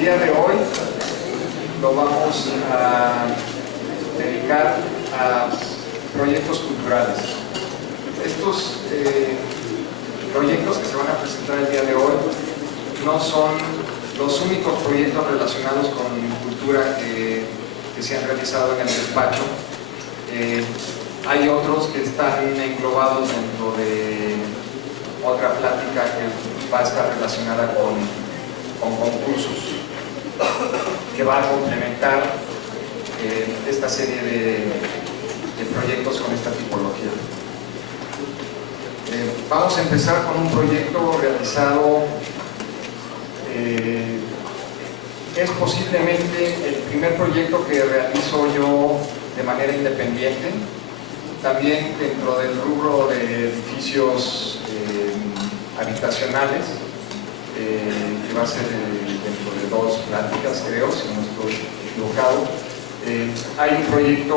día de hoy lo vamos a dedicar a proyectos culturales. Estos proyectos que se van a presentar el día de hoy no son los únicos proyectos relacionados con cultura que se han realizado en el despacho. Hay otros que están englobados dentro de otra plática que va a estar relacionada con concursos, que va a complementar esta serie de proyectos con esta tipología. Vamos a empezar con un proyecto realizado, es posiblemente el primer proyecto que realizo yo de manera independiente, también dentro del rubro de edificios habitacionales, que va a ser dentro de 2 pláticas, creo, si no estoy equivocado. Hay un proyecto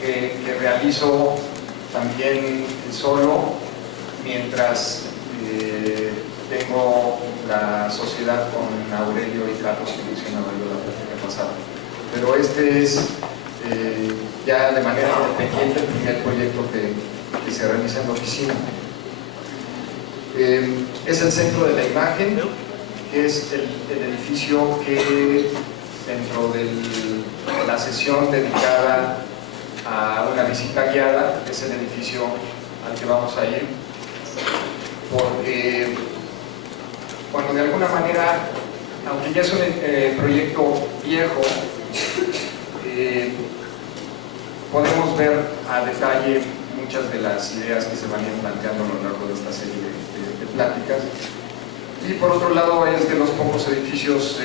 que realizo también solo, mientras tengo la sociedad con Aurelio y Carlos, que mencionaba yo la plática pasada. Pero este es ya de manera independiente el primer proyecto que se realiza en la oficina. Es el Centro de la Imagen, que es el edificio que dentro de la sesión dedicada a una visita guiada es el edificio al que vamos a ir, porque cuando de alguna manera, aunque ya es un proyecto viejo, podemos ver a detalle muchas de las ideas que se van a ir planteando a lo largo de esta serie de pláticas. Y por otro lado, es de los pocos edificios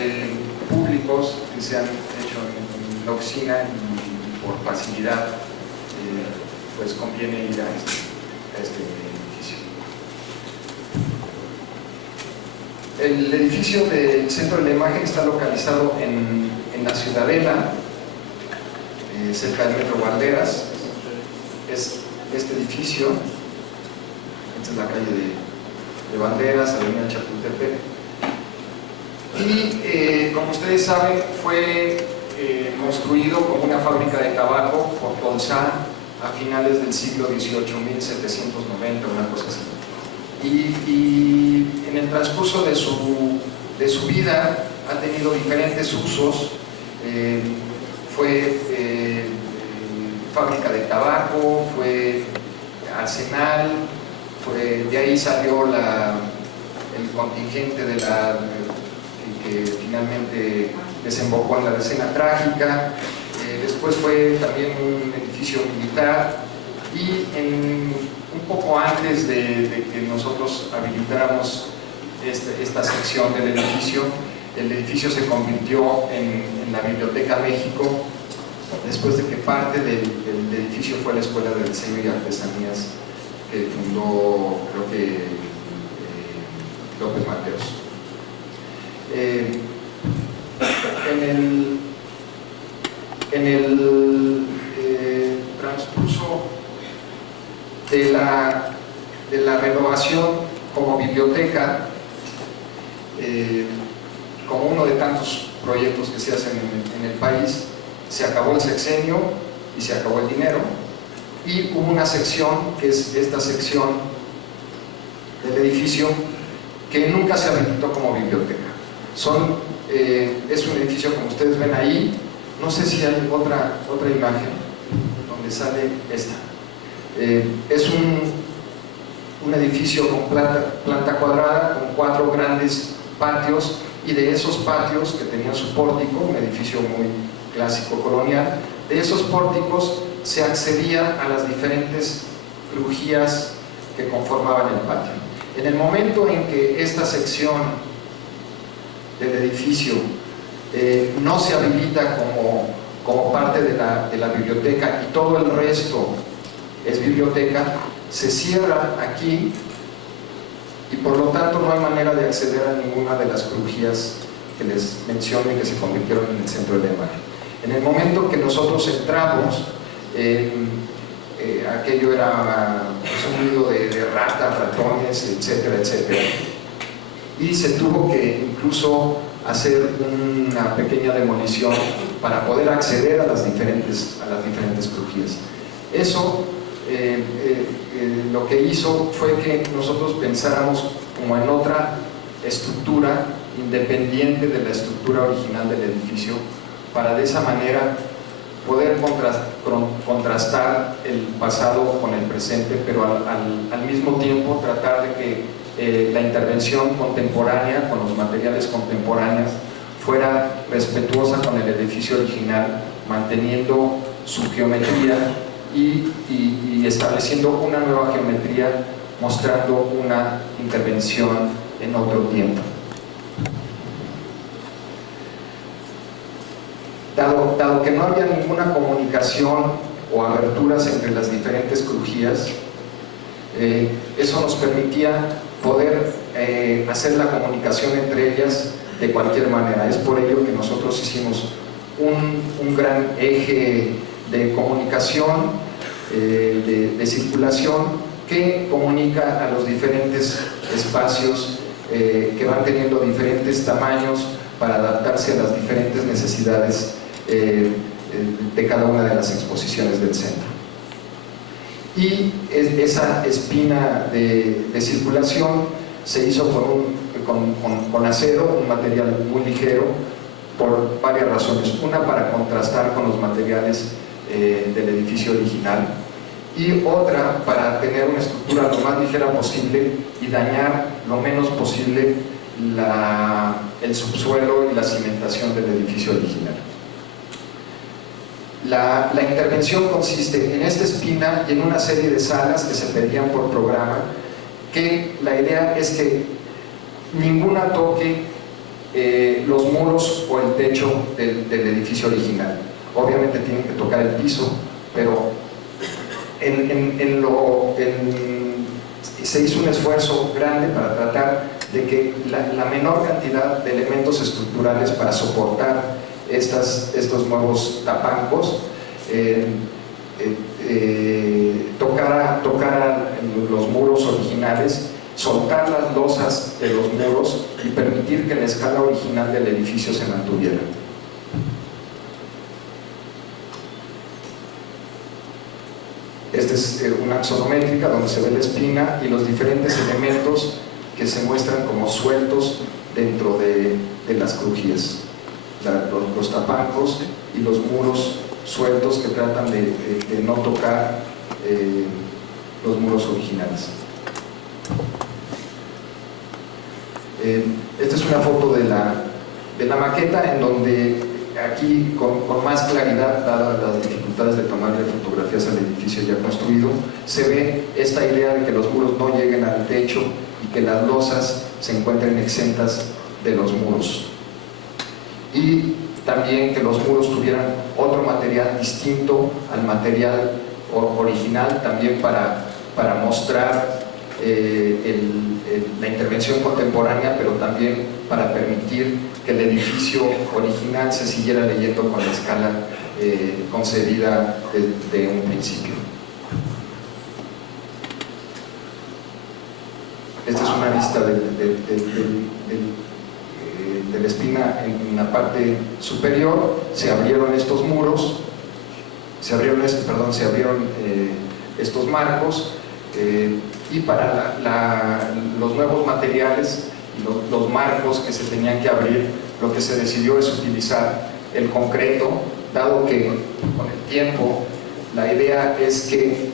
públicos que se han hecho en la oficina, y por facilidad pues conviene ir a este edificio. El edificio del Centro de la Imagen está localizado en la Ciudadela, cerca del Metro Valderas. Es este edificio, esta es la calle de Banderas, Avenida Chapultepec, y como ustedes saben, fue construido como una fábrica de tabaco por Tolsá a finales del siglo XVIII, 1790, una cosa así. Y en el transcurso de su vida ha tenido diferentes usos. Fue fábrica de tabaco, fue arsenal, de ahí salió el contingente que finalmente desembocó en la Decena Trágica. Después fue también un edificio militar, y un poco antes de que nosotros habilitáramos esta sección del edificio, el edificio se convirtió en la Biblioteca México, después de que parte del edificio fue la Escuela de Diseño y Artesanías que fundó, creo que López Mateos. En el transcurso de la renovación como biblioteca, como uno de tantos proyectos que se hacen en el país, se acabó el sexenio y se acabó el dinero, y hubo una sección, que es esta sección del edificio, que nunca se habilitó como biblioteca. Es un edificio, como ustedes ven ahí, no sé si hay otra imagen donde sale esta. Es un edificio con planta cuadrada, con 4 grandes patios, y de esos patios que tenían su pórtico, un edificio muy clásico colonial, de esos pórticos se accedía a las diferentes crujías que conformaban el patio. En el momento en que esta sección del edificio no se habilita como parte de la biblioteca, y todo el resto es biblioteca, se cierra aquí, y por lo tanto no hay manera de acceder a ninguna de las crujías que les menciono y que se convirtieron en el Centro de la Imagen. En el momento que nosotros entramos, aquello era un nido de ratas, ratones, etcétera, etcétera, y se tuvo que incluso hacer una pequeña demolición para poder acceder a las diferentes crujías. Eso lo que hizo fue que nosotros pensáramos como en otra estructura independiente de la estructura original del edificio, para de esa manera poder contrastar el pasado con el presente, pero al mismo tiempo tratar de que la intervención contemporánea con los materiales contemporáneos fuera respetuosa con el edificio original, manteniendo su geometría y estableciendo una nueva geometría, mostrando una intervención en otro tiempo. Dado que no había ninguna comunicación o aberturas entre las diferentes crujías, eso nos permitía poder hacer la comunicación entre ellas de cualquier manera. Es por ello que nosotros hicimos un gran eje de comunicación, de circulación, que comunica a los diferentes espacios que van teniendo diferentes tamaños para adaptarse a las diferentes necesidades de cada una de las exposiciones del centro. Y esa espina de circulación se hizo con acero, un material muy ligero, por varias razones. Una, para contrastar con los materiales del edificio original, y otra, para tener una estructura lo más ligera posible y dañar lo menos posible el subsuelo y la cimentación del edificio original. La intervención consiste en esta espina y en una serie de salas que se pedían por programa, que la idea es que ninguna toque los muros o el techo del edificio original. Obviamente tienen que tocar el piso, pero se hizo un esfuerzo grande para tratar de que la menor cantidad de elementos estructurales para soportar estos nuevos tapancos tocara los muros originales, soltar las losas de los muros y permitir que la escala original del edificio se mantuviera. Esta es una axonométrica donde se ve la espina y los diferentes elementos que se muestran como sueltos dentro de las crujías, los tapancos y los muros sueltos que tratan de no tocar los muros originales. Esta es una foto de la maqueta, en donde aquí con más claridad, dadas las dificultades de tomarle fotografías al edificio ya construido, se ve esta idea de que los muros no lleguen al techo y que las losas se encuentren exentas de los muros, y también que los muros tuvieran otro material distinto al material original, también para mostrar la intervención contemporánea, pero también para permitir que el edificio original se siguiera leyendo con la escala concebida de un principio. Esta es una vista de la espina en la parte superior. Se abrieron estos muros, se abrieron estos marcos, y para los nuevos materiales y los marcos que se tenían que abrir, lo que se decidió es utilizar el concreto, dado que con el tiempo la idea es que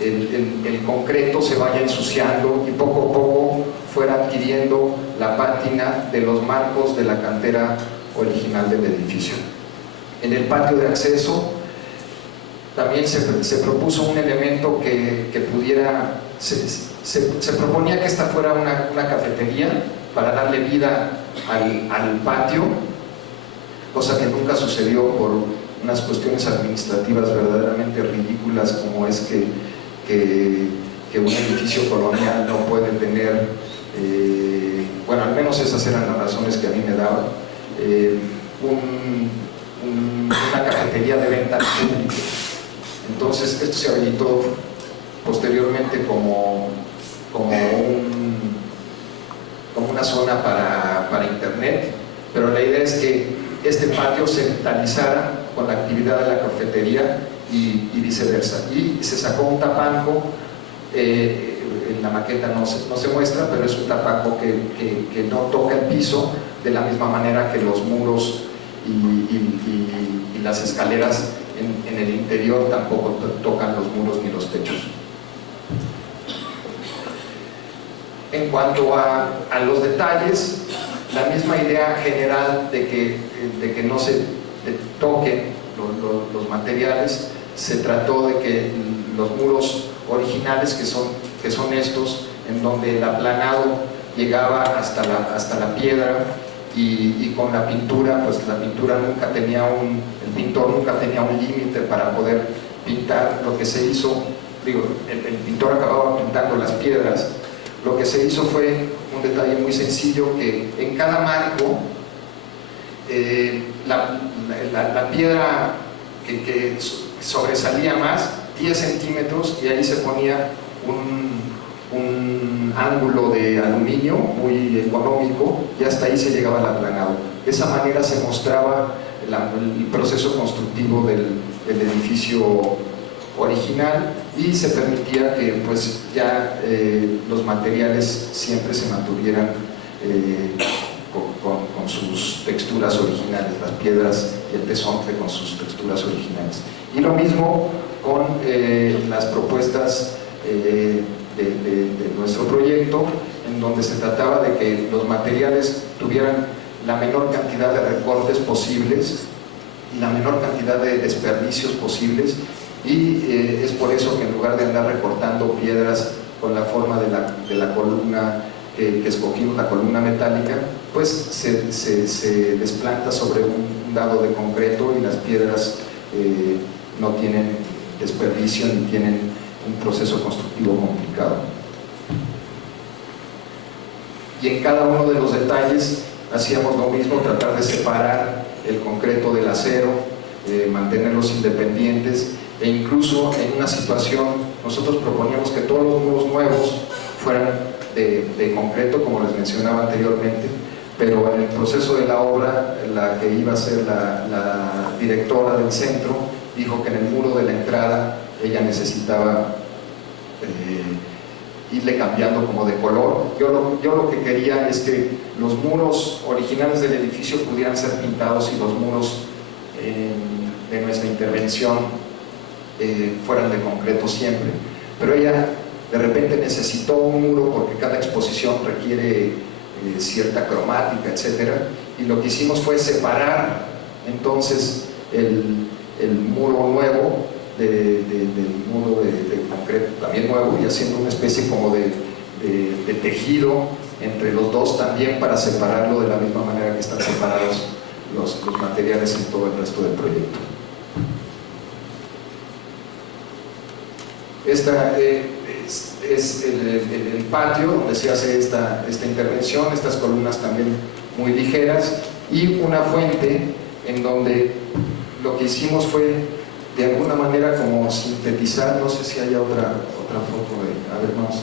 el concreto se vaya ensuciando y poco a poco fuera adquiriendo la pátina de los marcos de la cantera original del edificio. En el patio de acceso también se propuso un elemento que pudiera, se proponía que esta fuera una cafetería para darle vida al patio, cosa que nunca sucedió por unas cuestiones administrativas verdaderamente ridículas, como es que un edificio colonial no puede tener, bueno, al menos esas eran las razones que a mí me daban, una cafetería de venta al público. Entonces esto se habilitó posteriormente como como una zona para internet, pero la idea es que este patio se vitalizara con la actividad de la cafetería y viceversa. Y se sacó un tapanco, en la maqueta no se muestra, pero es un tapanco que no toca el piso de la misma manera que los muros y las escaleras en el interior tampoco tocan los muros ni los techos. En cuanto a los detalles, la misma idea general de que no se toquen los materiales. Se trató de que los muros originales, que son estos, en donde el aplanado llegaba hasta la piedra, y con la pintura, pues la pintura nunca tenía el pintor nunca tenía un límite para poder pintar. Lo que se hizo, el pintor acababa pintando las piedras. Lo que se hizo fue un detalle muy sencillo, que en cada marco la piedra que sobresalía más, 10 centímetros, y ahí se ponía un ángulo de aluminio muy económico, y hasta ahí se llegaba al aplanado. De esa manera se mostraba el proceso constructivo del edificio original, y se permitía que pues ya los materiales siempre se mantuvieran con sus texturas originales, las piedras y el tesontle con sus texturas originales. Y lo mismo con las propuestas de nuestro proyecto, en donde se trataba de que los materiales tuvieran la menor cantidad de recortes posibles y la menor cantidad de desperdicios posibles, y es por eso que en lugar de andar recortando piedras con la forma de la columna que escogimos, la columna metálica, pues se desplanta sobre un dado de concreto, y las piedras no tienen desperdicio ni tienen un proceso constructivo complicado. Y en cada uno de los detalles hacíamos lo mismo, tratar de separar el concreto del acero, mantenerlos independientes, e incluso en una situación nosotros proponíamos que todos los muros nuevos fueran de concreto, como les mencionaba anteriormente, pero en el proceso de la obra, la que iba a ser la directora del centro dijo que en el muro de la entrada ella necesitaba irle cambiando como de color. Yo lo que quería es que los muros originales del edificio pudieran ser pintados, y los muros de nuestra intervención fueran de concreto siempre, pero ella de repente necesitó un muro porque cada exposición requiere cierta cromática, etcétera, y lo que hicimos fue separar entonces el muro nuevo del muro de concreto también nuevo, y haciendo una especie como de tejido entre los dos también, para separarlo de la misma manera que están separados los materiales en todo el resto del proyecto. Esta es el patio donde se hace esta intervención, estas columnas también muy ligeras, y una fuente en donde lo que hicimos fue de alguna manera como sintetizar, no sé si haya otra foto a ver más,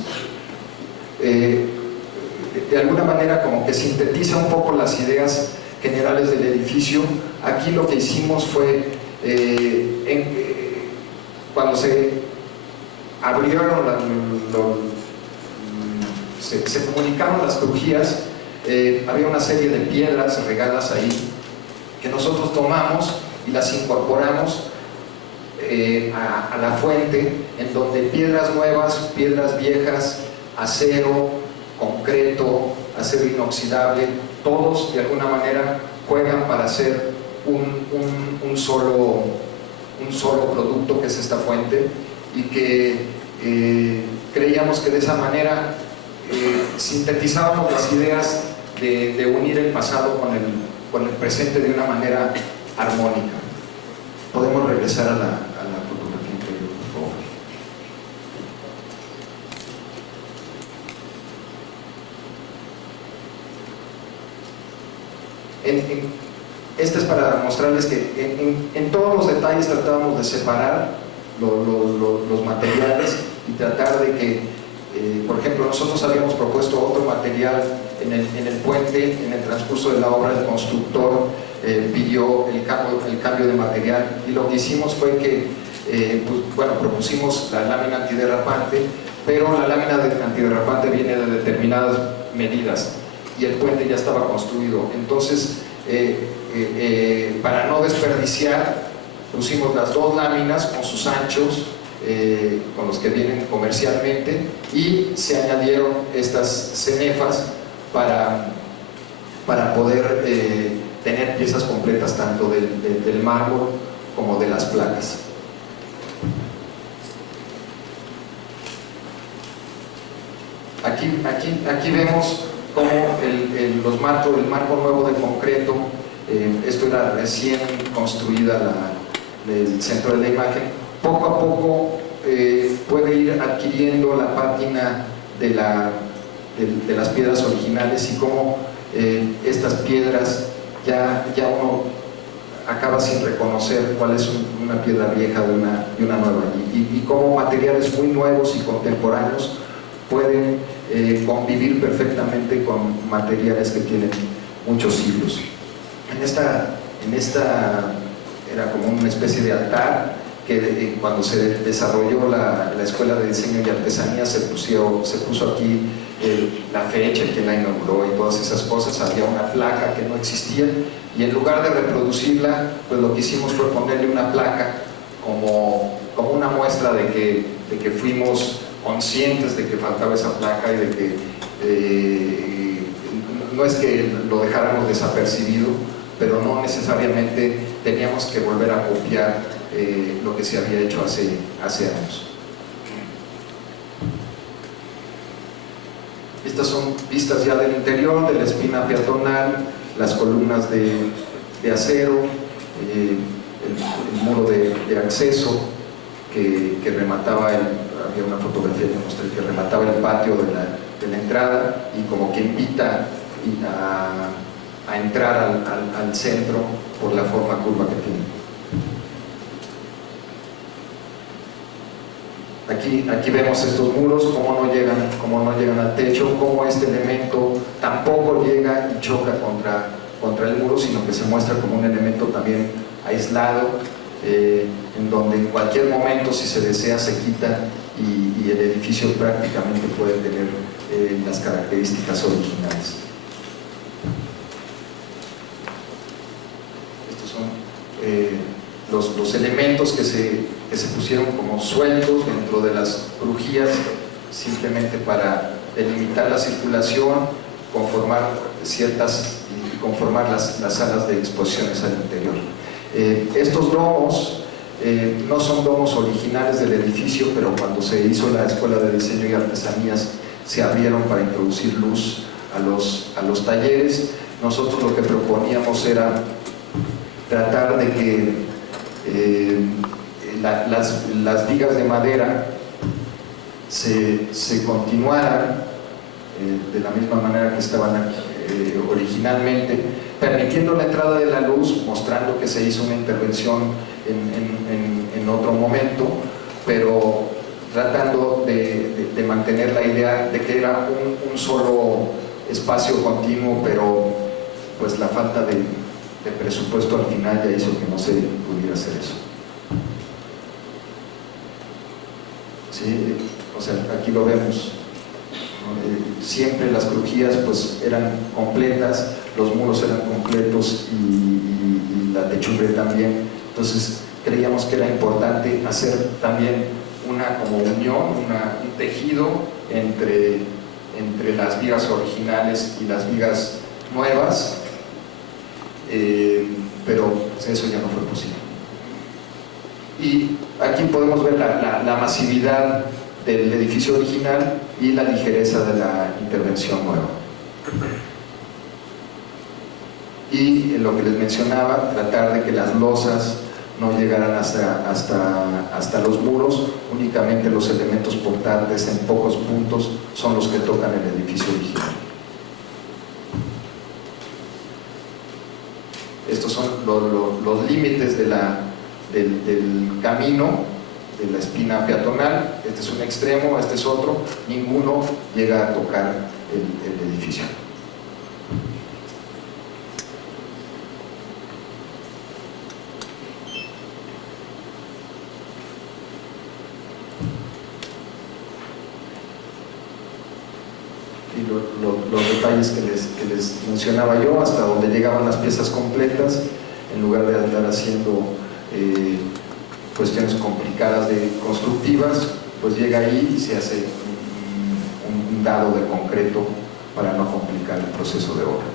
de alguna manera como que sintetiza un poco las ideas generales del edificio. Aquí lo que hicimos fue, cuando se abrieron, se comunicaron las crujías, había una serie de piedras regadas ahí que nosotros tomamos y las incorporamos a la fuente, en donde piedras nuevas, piedras viejas, acero, concreto, acero inoxidable, todos de alguna manera juegan para hacer un solo producto, que es esta fuente, y que creíamos que de esa manera sintetizábamos las ideas de unir el pasado con el presente de una manera armónica. Podemos regresar a la fotografía anterior, por favor. Este es para mostrarles que en todos los detalles tratábamos de separar los materiales y tratar de que Por ejemplo, nosotros habíamos propuesto otro material en el puente. En el transcurso de la obra el constructor pidió el cambio de material, y lo que hicimos fue que propusimos la lámina antiderrapante, pero la lámina antiderrapante viene de determinadas medidas y el puente ya estaba construido. Entonces, para no desperdiciar, pusimos las dos láminas con sus anchos, con los que vienen comercialmente, y se añadieron estas cenefas para poder tener piezas completas tanto del mármol como de las placas. Aquí vemos cómo el marco nuevo de concreto, esto era recién construida el centro de la imagen, poco a poco puede ir adquiriendo la pátina de las piedras originales, y cómo estas piedras ya uno acaba sin reconocer cuál es una piedra vieja de una nueva, y cómo materiales muy nuevos y contemporáneos pueden convivir perfectamente con materiales que tienen muchos siglos. En esta era como una especie de altar que cuando se desarrolló la Escuela de Diseño y Artesanía se puso aquí la fecha, quien la inauguró y todas esas cosas. Había una placa que no existía, y en lugar de reproducirla, pues lo que hicimos fue ponerle una placa como una muestra de que fuimos conscientes de que faltaba esa placa, y de que no es que lo dejáramos desapercibido, pero no necesariamente teníamos que volver a copiar lo que se había hecho hace años. Estas son vistas ya del interior, de la espina peatonal, las columnas de acero, el muro de acceso que remataba había una fotografía que mostré que remataba el patio de la entrada, y como que invita a entrar al centro por la forma curva que tiene. Aquí vemos estos muros, cómo no llegan al techo, cómo este elemento tampoco llega y choca contra el muro, sino que se muestra como un elemento también aislado, en donde en cualquier momento, si se desea, se quita, y el edificio prácticamente puede tener las características originales. Estos son los elementos que se pusieron como sueltos dentro de las crujías, simplemente para delimitar la circulación, conformar las salas de exposiciones al interior. Estos domos no son domos originales del edificio, pero cuando se hizo la Escuela de Diseño y Artesanías se abrieron para introducir luz a los talleres. Nosotros lo que proponíamos era tratar de que las vigas de madera se continuaran de la misma manera que estaban originalmente, permitiendo la entrada de la luz, mostrando que se hizo una intervención en otro momento, pero tratando de mantener la idea de que era un solo espacio continuo, pero pues la falta de presupuesto al final ya hizo que no se pudiera hacer eso. ¿Sí? O sea, aquí lo vemos. Siempre las crujías pues eran completas, los muros eran completos, y la techumbre también. Entonces creíamos que era importante hacer también una como unión, un tejido entre las vigas originales y las vigas nuevas, pero pues, eso ya no fue posible. Y aquí podemos ver la masividad del edificio original y la ligereza de la intervención nueva. Y lo que les mencionaba, tratar de que las losas no llegaran hasta los muros, únicamente los elementos portantes en pocos puntos son los que tocan el edificio original. Estos son los límites del camino la espina peatonal. Este es un extremo, este es otro, ninguno llega a tocar el edificio. Los detalles que les mencionaba yo, hasta donde llegaban las piezas completas, en lugar de andar haciendo cuestiones complicadas constructivas, pues llega ahí y se hace un dado de concreto para no complicar el proceso de obra.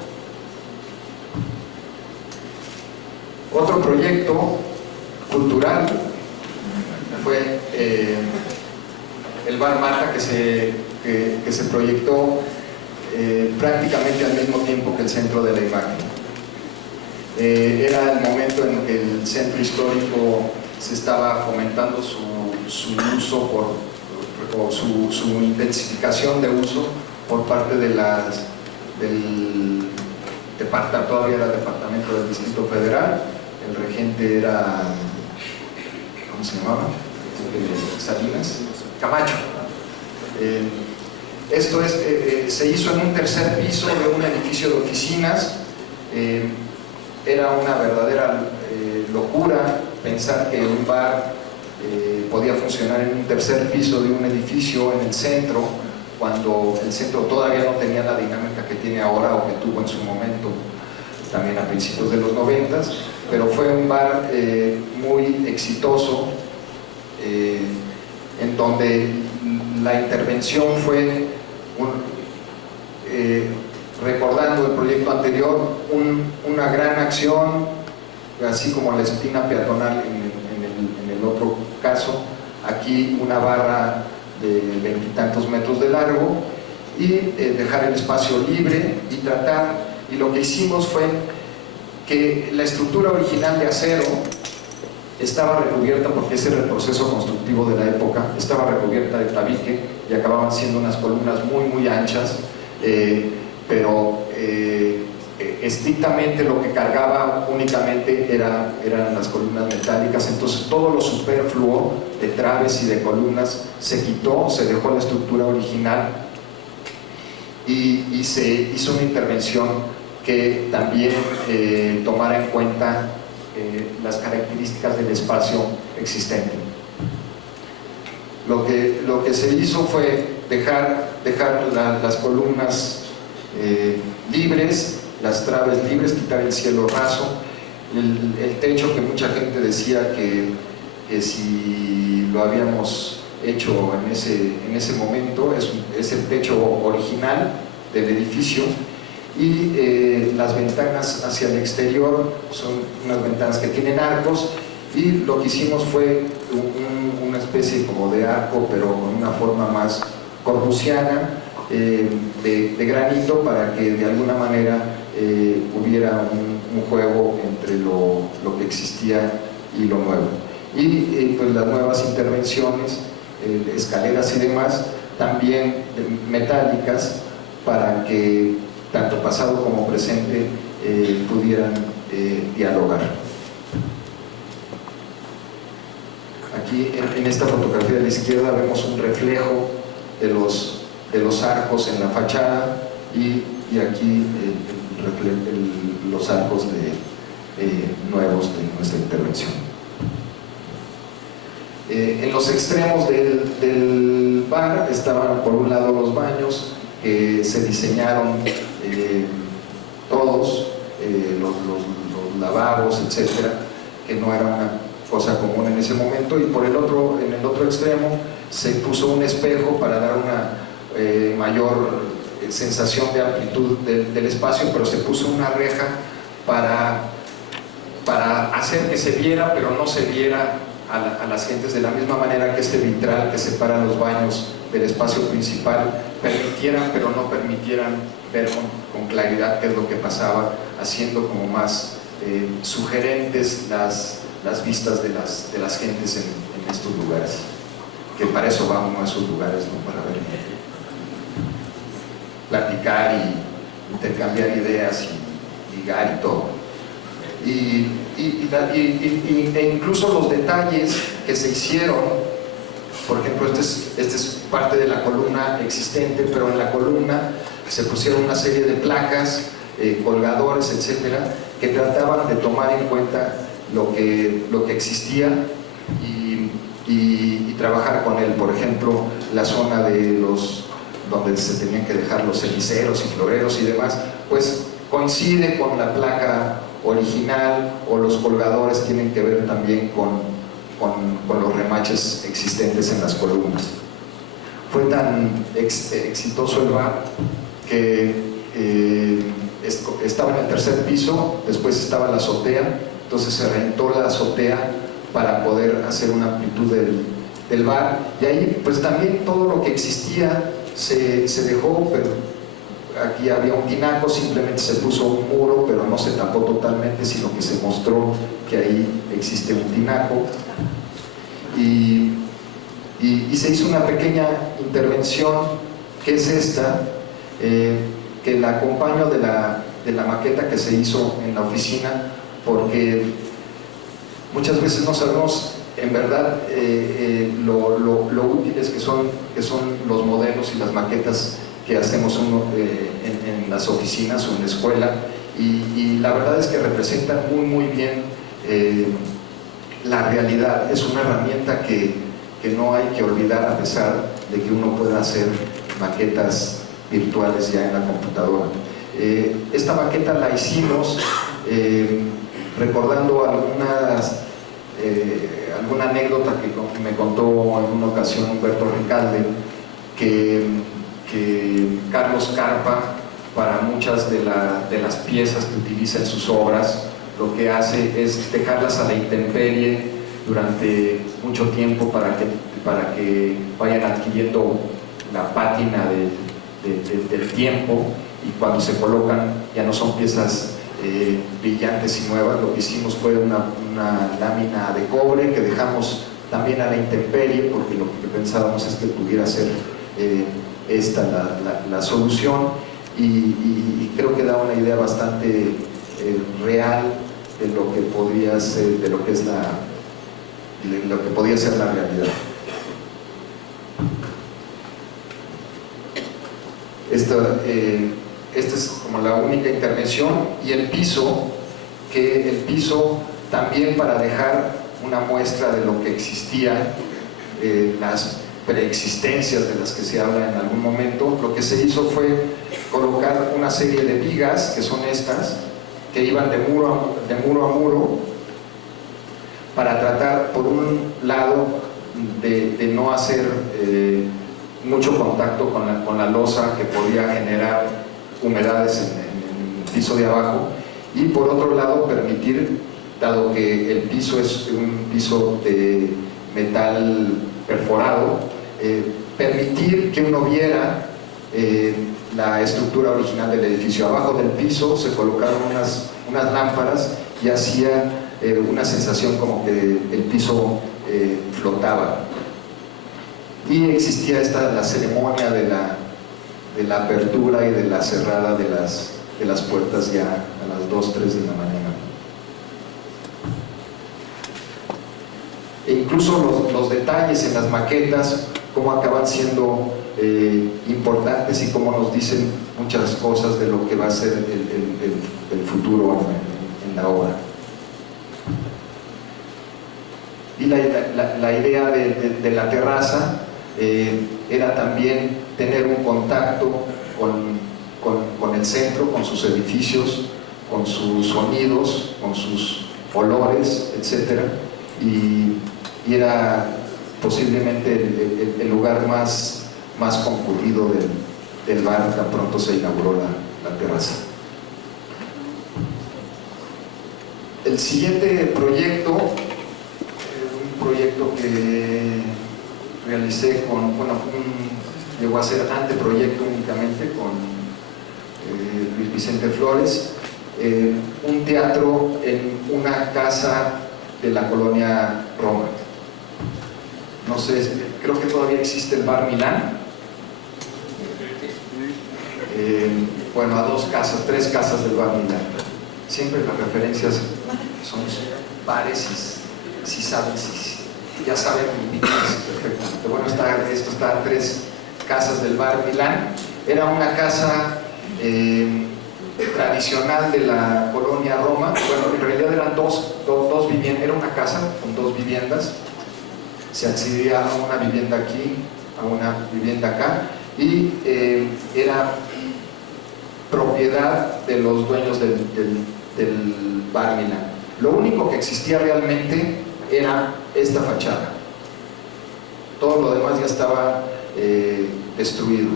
Otro proyecto cultural fue el Bar Mata, que se proyectó prácticamente al mismo tiempo que el Centro de la Imagen. Era el momento en que el centro histórico se estaba fomentando su uso o su intensificación de uso por parte del departamento, todavía era departamento del Distrito Federal. El regente era, ¿cómo se llamaba? Salinas, Camacho. Esto se hizo en un tercer piso de un edificio de oficinas. Era una verdadera locura pensar que un bar podía funcionar en un tercer piso de un edificio en el centro, cuando el centro todavía no tenía la dinámica que tiene ahora o que tuvo en su momento, también a principios de los 90, pero fue un bar muy exitoso, en donde la intervención fue, recordando el proyecto anterior, una gran acción, así como la espina peatonal en el otro caso. Aquí una barra de 20 y tantos metros de largo, y dejar el espacio libre y tratar, y lo que hicimos fue que la estructura original de acero estaba recubierta, porque ese era el proceso constructivo de la época, estaba recubierta de tabique y acababan siendo unas columnas muy anchas, pero estrictamente lo que cargaba únicamente eran las columnas metálicas. Entonces todo lo superfluo de traves y de columnas se quitó, se dejó la estructura original, y se hizo una intervención que también tomara en cuenta las características del espacio existente. Lo que se hizo fue dejar las columnas libres, las traves libres, quitar el cielo raso, el techo, que mucha gente decía que si lo habíamos hecho en ese momento, es el techo original del edificio. Y las ventanas hacia el exterior son unas ventanas que tienen arcos, y lo que hicimos fue una especie como de arco, pero con una forma más corbusiana, de granito, para que de alguna manera hubiera un juego entre lo que existía y lo nuevo. Y pues las nuevas intervenciones, escaleras y demás, también metálicas, para que tanto pasado como presente pudieran dialogar. Aquí en esta fotografía de la izquierda vemos un reflejo de los arcos en la fachada, y aquí los arcos nuevos de nuestra intervención. En los extremos del bar estaban, por un lado, los baños, que se diseñaron todos, los lavabos, etcétera, que no era una cosa común en ese momento. Y en el otro extremo se puso un espejo para dar una mayor sensación de amplitud del espacio, pero se puso una reja para hacer que se viera, pero no se viera a las gentes, de la misma manera que este vitral que separa los baños del espacio principal permitieran, pero no permitieran ver con claridad qué es lo que pasaba, haciendo como más sugerentes las vistas de las gentes en estos lugares, que para eso va uno a esos lugares, ¿no? Para ver, platicar y intercambiar ideas y ligar y todo. e incluso los detalles que se hicieron. Por ejemplo, este es parte de la columna existente, pero en la columna se pusieron una serie de placas, colgadores, etcétera, que trataban de tomar en cuenta lo que existía y trabajar con él. Por ejemplo, la zona de donde se tenían que dejar los ceniceros y floreros y demás, pues coincide con la placa original, o los colgadores tienen que ver también con los remaches existentes en las columnas. Fue tan exitoso el bar que estaba en el tercer piso, después estaba la azotea, entonces se rentó la azotea para poder hacer una amplitud del bar, y ahí pues también todo lo que existía se dejó, pero aquí había un tinaco, simplemente se puso un muro, pero no se tapó totalmente, sino que se mostró que ahí existe un tinaco, y se hizo una pequeña intervención, que es esta, que la acompaño de la maqueta que se hizo en la oficina, porque muchas veces no sabemos en verdad lo útiles que son los modelos y las maquetas que hacemos en las oficinas o en la escuela, y la verdad es que representan muy bien la realidad. Es una herramienta que no hay que olvidar, a pesar de que uno pueda hacer maquetas virtuales ya en la computadora. Esta maqueta la hicimos recordando alguna anécdota que me contó en una ocasión Humberto Recalde, que Carlos Carpa, para muchas de las piezas que utiliza en sus obras, lo que hace es dejarlas a la intemperie durante mucho tiempo para que vayan adquiriendo la pátina del tiempo, y cuando se colocan ya no son piezas brillantes y nuevas. Lo que hicimos fue una lámina de cobre que dejamos también a la intemperie, porque lo que pensábamos es que pudiera ser esta la solución, y creo que da una idea bastante real de lo que podría ser, de lo que podría ser la realidad. Esta es como la única intervención, y el piso también, para dejar una muestra de lo que existía, las preexistencias de las que se habla en algún momento. Lo que se hizo fue colocar una serie de vigas, que son estas, que iban de muro a muro, para tratar, por un lado, de no hacer mucho contacto con la losa, que podía generar humedades en el piso de abajo, y por otro lado permitir, dado que el piso es un piso de metal perforado, permitir que uno viera la estructura original del edificio. Abajo del piso se colocaron unas lámparas, y hacía una sensación como que el piso flotaba. Y existía la ceremonia de la apertura y de la cerrada de las puertas ya a las 2, 3 de la mañana. E incluso los detalles en las maquetas, cómo acaban siendo importantes, y cómo nos dicen muchas cosas de lo que va a ser el futuro en la obra. Y la idea de la terraza era también tener un contacto con el centro, con sus edificios, con sus sonidos, con sus olores, etc. Y era posiblemente el lugar más concurrido del bar tan pronto se inauguró la terraza. El siguiente proyecto, un proyecto que realicé llegó a ser anteproyecto únicamente, con Luis Vicente Flores, un teatro en una casa de la colonia Roma. No sé, creo que todavía existe el Bar Milán. Bueno, a 2 casas, 3 casas del Bar Milán. Siempre las referencias son bares, si saben, ya saben, perfectamente. Bueno, esto está a 3 casas del bar Milán. Era una casa tradicional de la colonia Roma. Bueno, en realidad eran dos viviendas, era una casa con 2 viviendas. Se accedía a una vivienda aquí, a una vivienda acá, y era propiedad de los dueños del bar Milán. Lo único que existía realmente era esta fachada. Todo lo demás ya estaba destruido.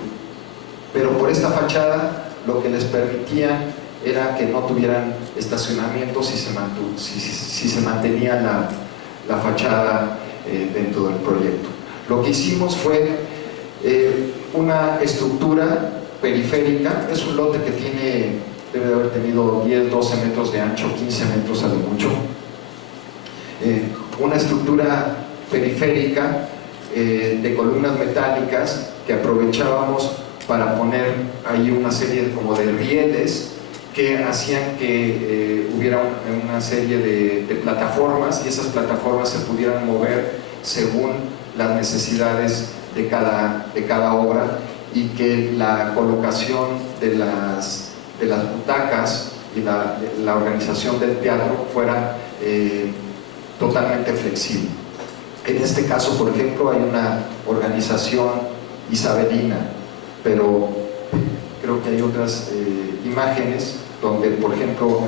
Pero por esta fachada lo que les permitía era que no tuvieran estacionamiento si se mantenía la fachada dentro del proyecto. Lo que hicimos fue una estructura periférica. Es un lote que debe de haber tenido 10, 12 metros de ancho, 15 metros a lo mucho. Una estructura periférica de columnas metálicas que aprovechábamos para poner ahí una serie como de rieles que hacían que hubiera una serie de plataformas, y esas plataformas se pudieran mover según las necesidades de cada obra, y que la colocación de las butacas y la organización del teatro fuera totalmente flexible. En este caso, por ejemplo, hay una organización isabelina, pero creo que hay otras imágenes donde, por ejemplo,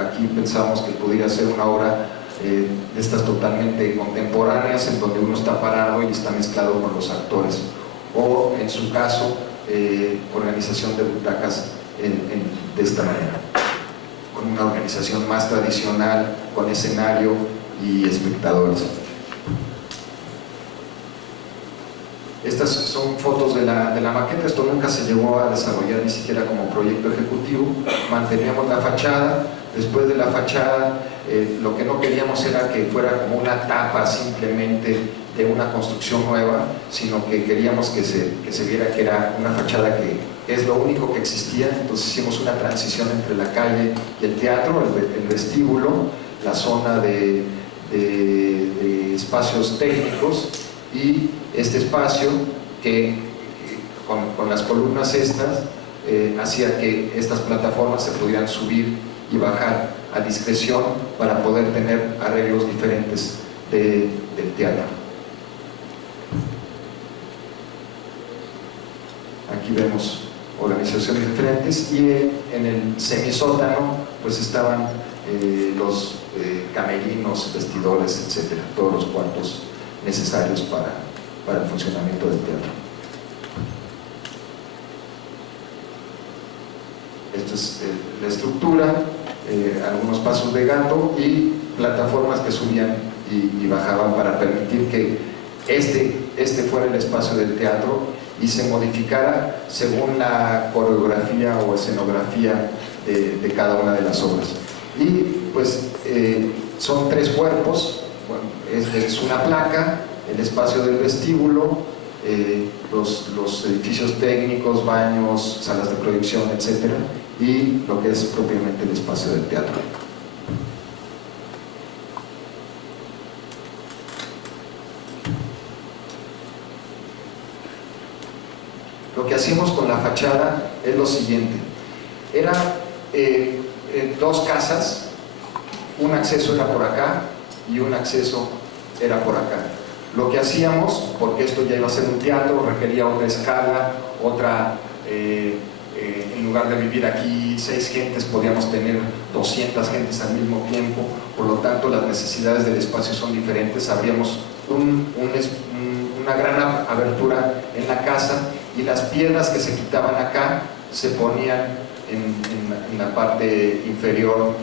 aquí pensamos que pudiera ser una obra de estas totalmente contemporáneas, en donde uno está parado y está mezclado con los actores, o en su caso organización de butacas de esta manera, con una organización más tradicional, con escenario y espectadores. Estas son fotos de la maqueta. Esto nunca se llegó a desarrollar ni siquiera como proyecto ejecutivo. Manteníamos la fachada. Después de la fachada, lo que no queríamos era que fuera como una tapa simplemente de una construcción nueva, sino que queríamos que se viera que era una fachada que es lo único que existía. Entonces hicimos una transición entre la calle y el teatro, el vestíbulo, la zona de espacios técnicos, y este espacio que con las columnas estas hacía que estas plataformas se pudieran subir y bajar a discreción para poder tener arreglos diferentes del teatro. Aquí vemos organizaciones diferentes, y en el semisótano pues estaban los camerinos, vestidores, etcétera, todos los cuartos necesarios para el funcionamiento del teatro. Esta es la estructura, algunos pasos de gato y plataformas que subían y bajaban para permitir que este fuera el espacio del teatro y se modificara según la coreografía o escenografía de cada una de las obras. Y pues son 3 cuerpos. Bueno, es una placa, el espacio del vestíbulo, los edificios técnicos, baños, salas de proyección, etc., y lo que es propiamente el espacio del teatro. Lo que hacíamos con la fachada es lo siguiente: era 2 casas, un acceso era por acá y un acceso era por acá. Lo que hacíamos, porque esto ya iba a ser un teatro, requería otra escala, en lugar de vivir aquí 6 gentes, podíamos tener 200 gentes al mismo tiempo, por lo tanto las necesidades del espacio son diferentes. Abríamos una gran abertura en la casa, y las piedras que se quitaban acá se ponían en la parte inferior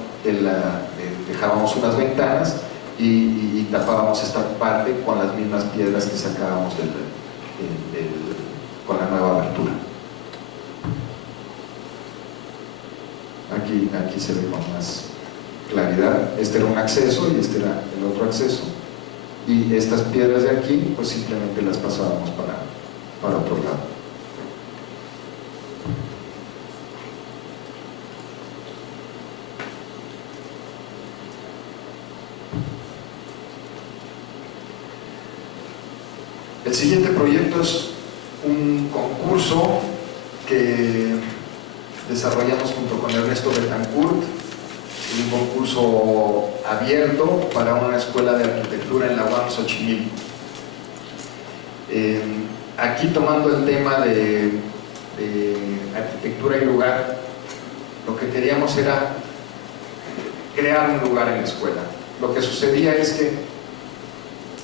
dejábamos unas ventanas y tapábamos esta parte con las mismas piedras que sacábamos con la nueva abertura. Aquí se ve con más claridad. Este era un acceso y este era el otro acceso, y estas piedras de aquí pues simplemente las pasábamos para otro lado. El siguiente proyecto es un concurso que desarrollamos junto con Ernesto Betancourt, un concurso abierto para una escuela de arquitectura en la UAM Xochimilco. Aquí, tomando el tema de arquitectura y lugar, lo que queríamos era crear un lugar en la escuela. Lo que sucedía es que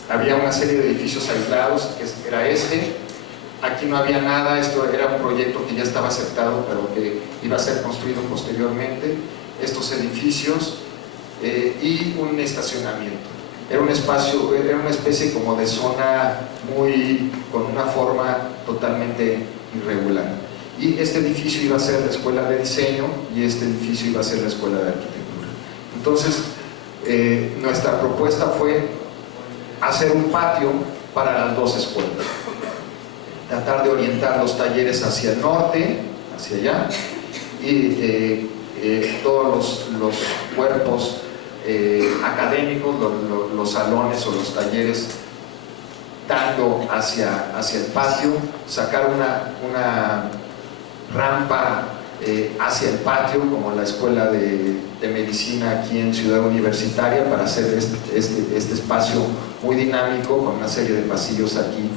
había una serie de edificios aislados, que era aquí no había nada, esto era un proyecto que ya estaba aceptado, pero que iba a ser construido posteriormente, estos edificios y un estacionamiento. Era un espacio, era una especie como de zona con una forma totalmente irregular. Y este edificio iba a ser la escuela de diseño y este edificio iba a ser la escuela de arquitectura. Entonces, nuestra propuesta fue hacer un patio para las dos escuelas, tratar de orientar los talleres hacia el norte, hacia allá, y todos los cuerpos académicos, los salones o los talleres, dando hacia el patio, sacar una rampa hacia el patio, como la escuela de medicina aquí en Ciudad Universitaria, para hacer este espacio muy dinámico, con una serie de pasillos aquí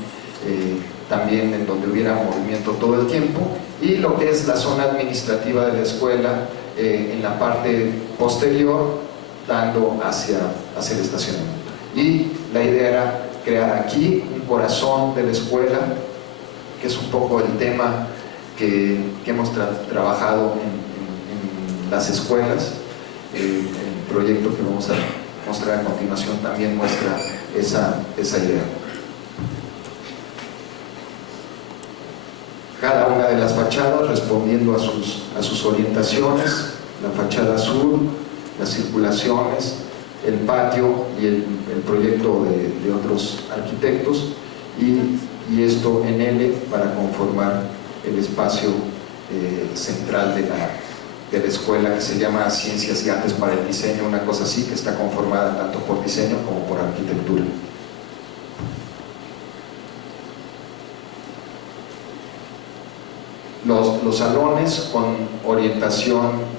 también, en donde hubiera movimiento todo el tiempo, y lo que es la zona administrativa de la escuela en la parte posterior, dando hacia el estacionamiento. Y la idea era crear aquí un corazón de la escuela, que es un poco el tema que hemos trabajado en las escuelas. El proyecto que vamos a mostrar a continuación también muestra esa idea. Cada una de las fachadas respondiendo a sus orientaciones: la fachada sur, las circulaciones, el patio y el proyecto de otros arquitectos, y esto en L para conformar el espacio central de la escuela, que se llama Ciencias y Artes para el Diseño, una cosa así, que está conformada tanto por diseño como por arquitectura. Los salones con orientación,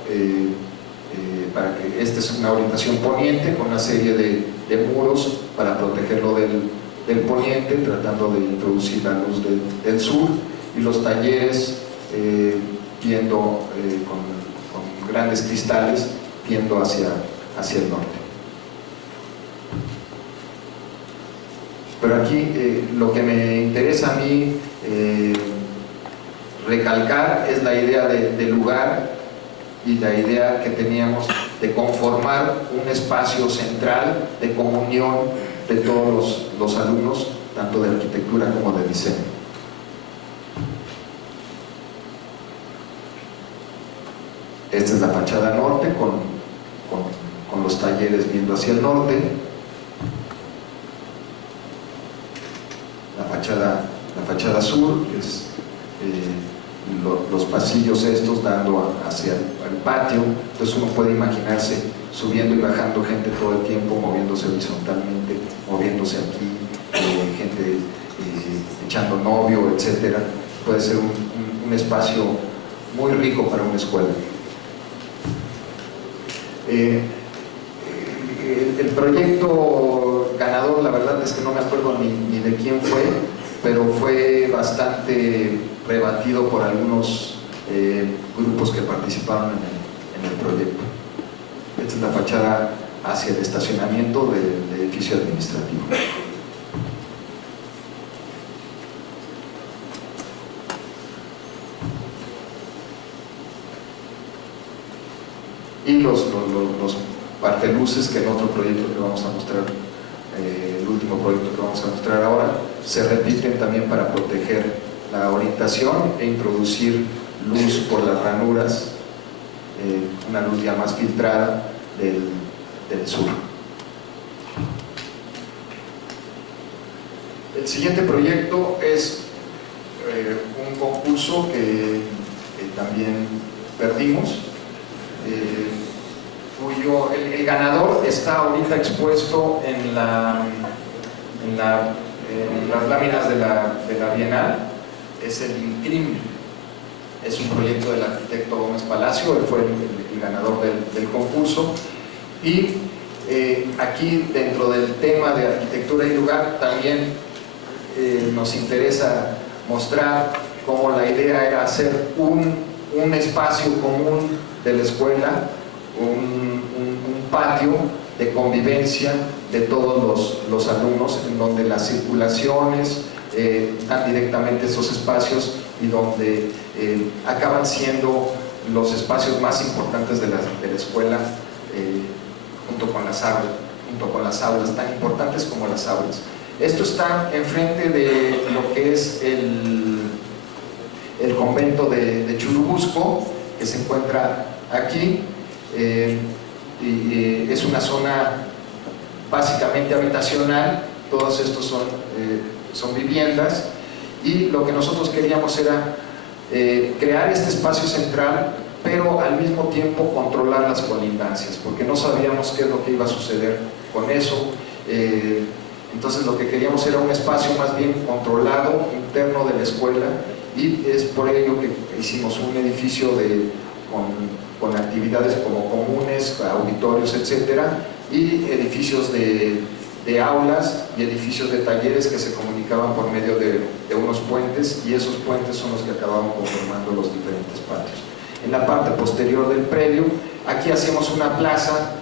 para que esta es una orientación poniente, con una serie de muros para protegerlo del poniente, tratando de introducir la luz del sur, y los talleres viendo con grandes cristales, viendo hacia el norte. Pero aquí lo que me interesa a mí recalcar es la idea de lugar y la idea que teníamos de conformar un espacio central de comunión de todos los alumnos, tanto de arquitectura como de diseño. Esta es la fachada norte con los talleres viendo hacia el norte. La fachada sur, que es los pasillos estos dando hacia el patio. Entonces uno puede imaginarse subiendo y bajando gente todo el tiempo, moviéndose horizontalmente, moviéndose aquí, gente echando novio, etcétera. Puede ser un espacio muy rico para una escuela. El proyecto ganador, la verdad es que no me acuerdo ni de quién fue, pero fue bastante rebatido por algunos grupos que participaron en el proyecto. Esta es la fachada hacia el estacionamiento del edificio administrativo. Y los parteluces, que en otro proyecto que vamos a mostrar, el último proyecto que vamos a mostrar ahora, se repiten también para proteger la orientación e introducir luz por las ranuras, una luz ya más filtrada del sur. El siguiente proyecto es un concurso que también perdimos, cuyo el ganador está ahorita expuesto en la en las láminas de la Bienal es el INCRIM. Es un proyecto del arquitecto Gómez Palacio, él fue el ganador del concurso. Y aquí, dentro del tema de arquitectura y lugar, también nos interesa mostrar cómo la idea era hacer un espacio común de la escuela, un patio de convivencia de todos los alumnos, en donde las circulaciones dan directamente esos espacios y donde acaban siendo los espacios más importantes de la escuela, junto con las aulas, tan importantes como las aulas. Esto está enfrente de lo que es el convento de Churubusco, que se encuentra aquí, y es una zona básicamente habitacional. Todos estos son viviendas, y lo que nosotros queríamos era crear este espacio central, pero al mismo tiempo controlar las colindancias, porque no sabíamos qué es lo que iba a suceder con eso. Entonces lo que queríamos era un espacio más bien controlado, interno de la escuela, y es por ello que hicimos un edificio con actividades como comunes, auditorios, etcétera, y edificios de aulas y edificios de talleres que se comunicaban por medio de unos puentes, y esos puentes son los que acababan conformando los diferentes patios. En la parte posterior del predio, aquí hacemos una plaza,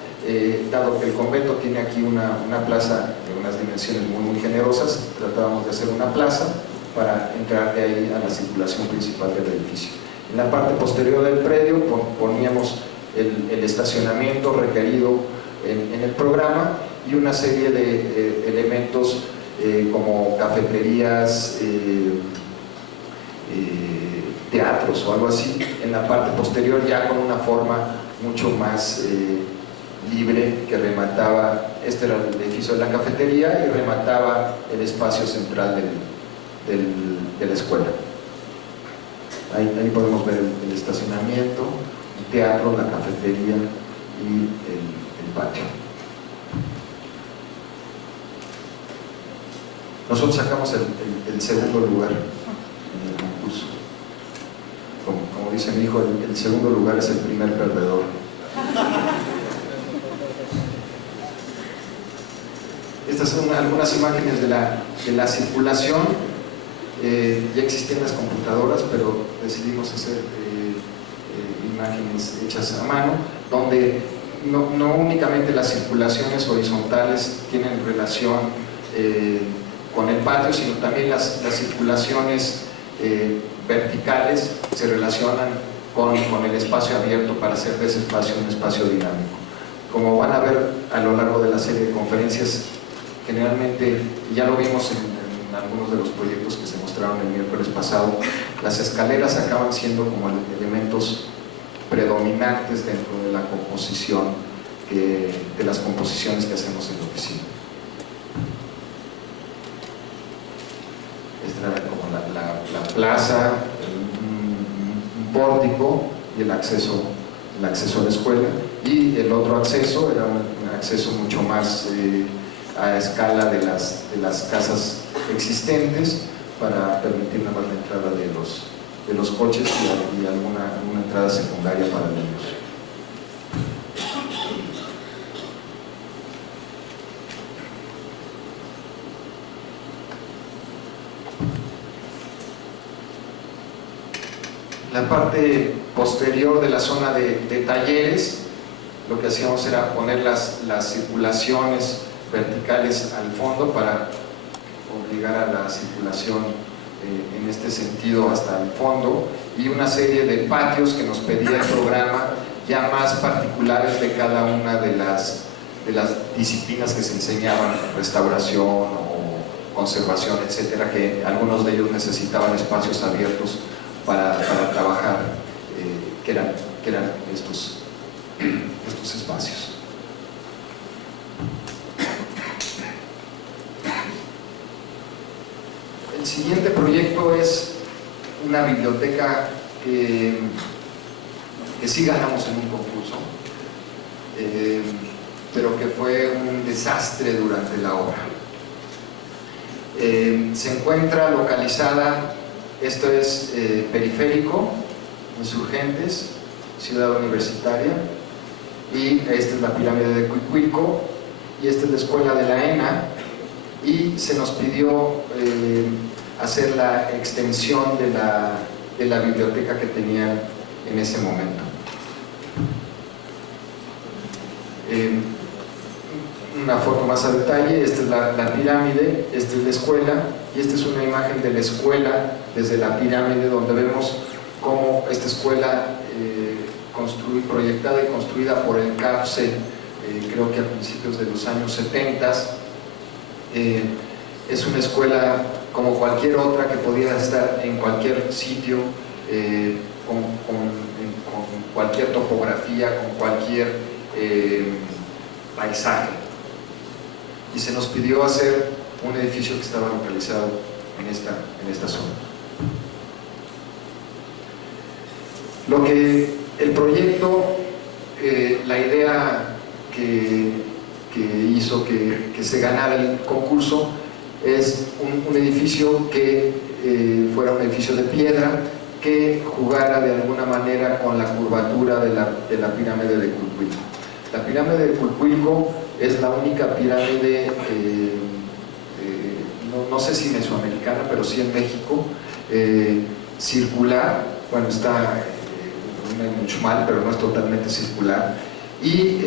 dado que el convento tiene aquí una plaza de unas dimensiones muy generosas, tratábamos de hacer una plaza para entrar de ahí a la circulación principal del edificio. En la parte posterior del predio poníamos el estacionamiento requerido en el programa, y una serie de elementos como cafeterías, teatros o algo así, en la parte posterior, ya con una forma mucho más libre, que remataba, este era el edificio de la cafetería, y remataba el espacio central de la escuela. Ahí podemos ver el estacionamiento, el teatro, la cafetería y el patio. Nosotros sacamos el segundo lugar en el concurso. Como dice mi hijo, el segundo lugar es el primer perdedor. Estas son algunas imágenes de la circulación. Ya existían las computadoras, pero decidimos hacer imágenes hechas a mano, donde no únicamente las circulaciones horizontales tienen relación con el patio, sino también las circulaciones verticales se relacionan con el espacio abierto, para hacer de ese espacio un espacio dinámico. Como van a ver a lo largo de la serie de conferencias, generalmente, ya lo vimos en algunos de los proyectos que se mostraron el miércoles pasado, las escaleras acaban siendo como elementos predominantes dentro de la composición, de las composiciones que hacemos en la oficina. Esta era como la plaza, un pórtico y el acceso a la escuela, y el otro acceso era un acceso mucho más a escala de las casas existentes, para permitir nada más la entrada de los coches y alguna entrada secundaria para niños. La parte posterior de la zona de talleres, lo que hacíamos era poner las circulaciones verticales al fondo para obligar a la circulación en este sentido hasta el fondo, y una serie de patios que nos pedía el programa, ya más particulares de cada una de las disciplinas que se enseñaban, restauración o conservación, etcétera, que algunos de ellos necesitaban espacios abiertos para trabajar, que eran estos espacios. El siguiente proyecto es una biblioteca que sí ganamos en un concurso, pero que fue un desastre durante la obra. Se encuentra localizada, esto es Periférico, Insurgentes, Ciudad Universitaria, y esta es la pirámide de Cuicuilco, y esta es la escuela de la ENA, y se nos pidió hacer la extensión de la biblioteca que tenían en ese momento. Una foto más a detalle, esta es la pirámide, esta es la escuela, y esta es una imagen de la escuela desde la pirámide, donde vemos cómo esta escuela proyectada y construida por el CAFSE, creo que a principios de los años 70, es una escuela como cualquier otra que podía estar en cualquier sitio, con cualquier topografía, con cualquier paisaje. Y se nos pidió hacer un edificio que estaba localizado en esta zona. Lo que el proyecto, la idea que hizo que se ganara el concurso es un edificio que fuera un edificio de piedra, que jugara de alguna manera con la curvatura de la pirámide de Cuicuilco. La pirámide de Cuicuilco es la única pirámide, no sé si mesoamericana, pero sí en México, circular. Bueno, está en Uxmal, pero no es totalmente circular, y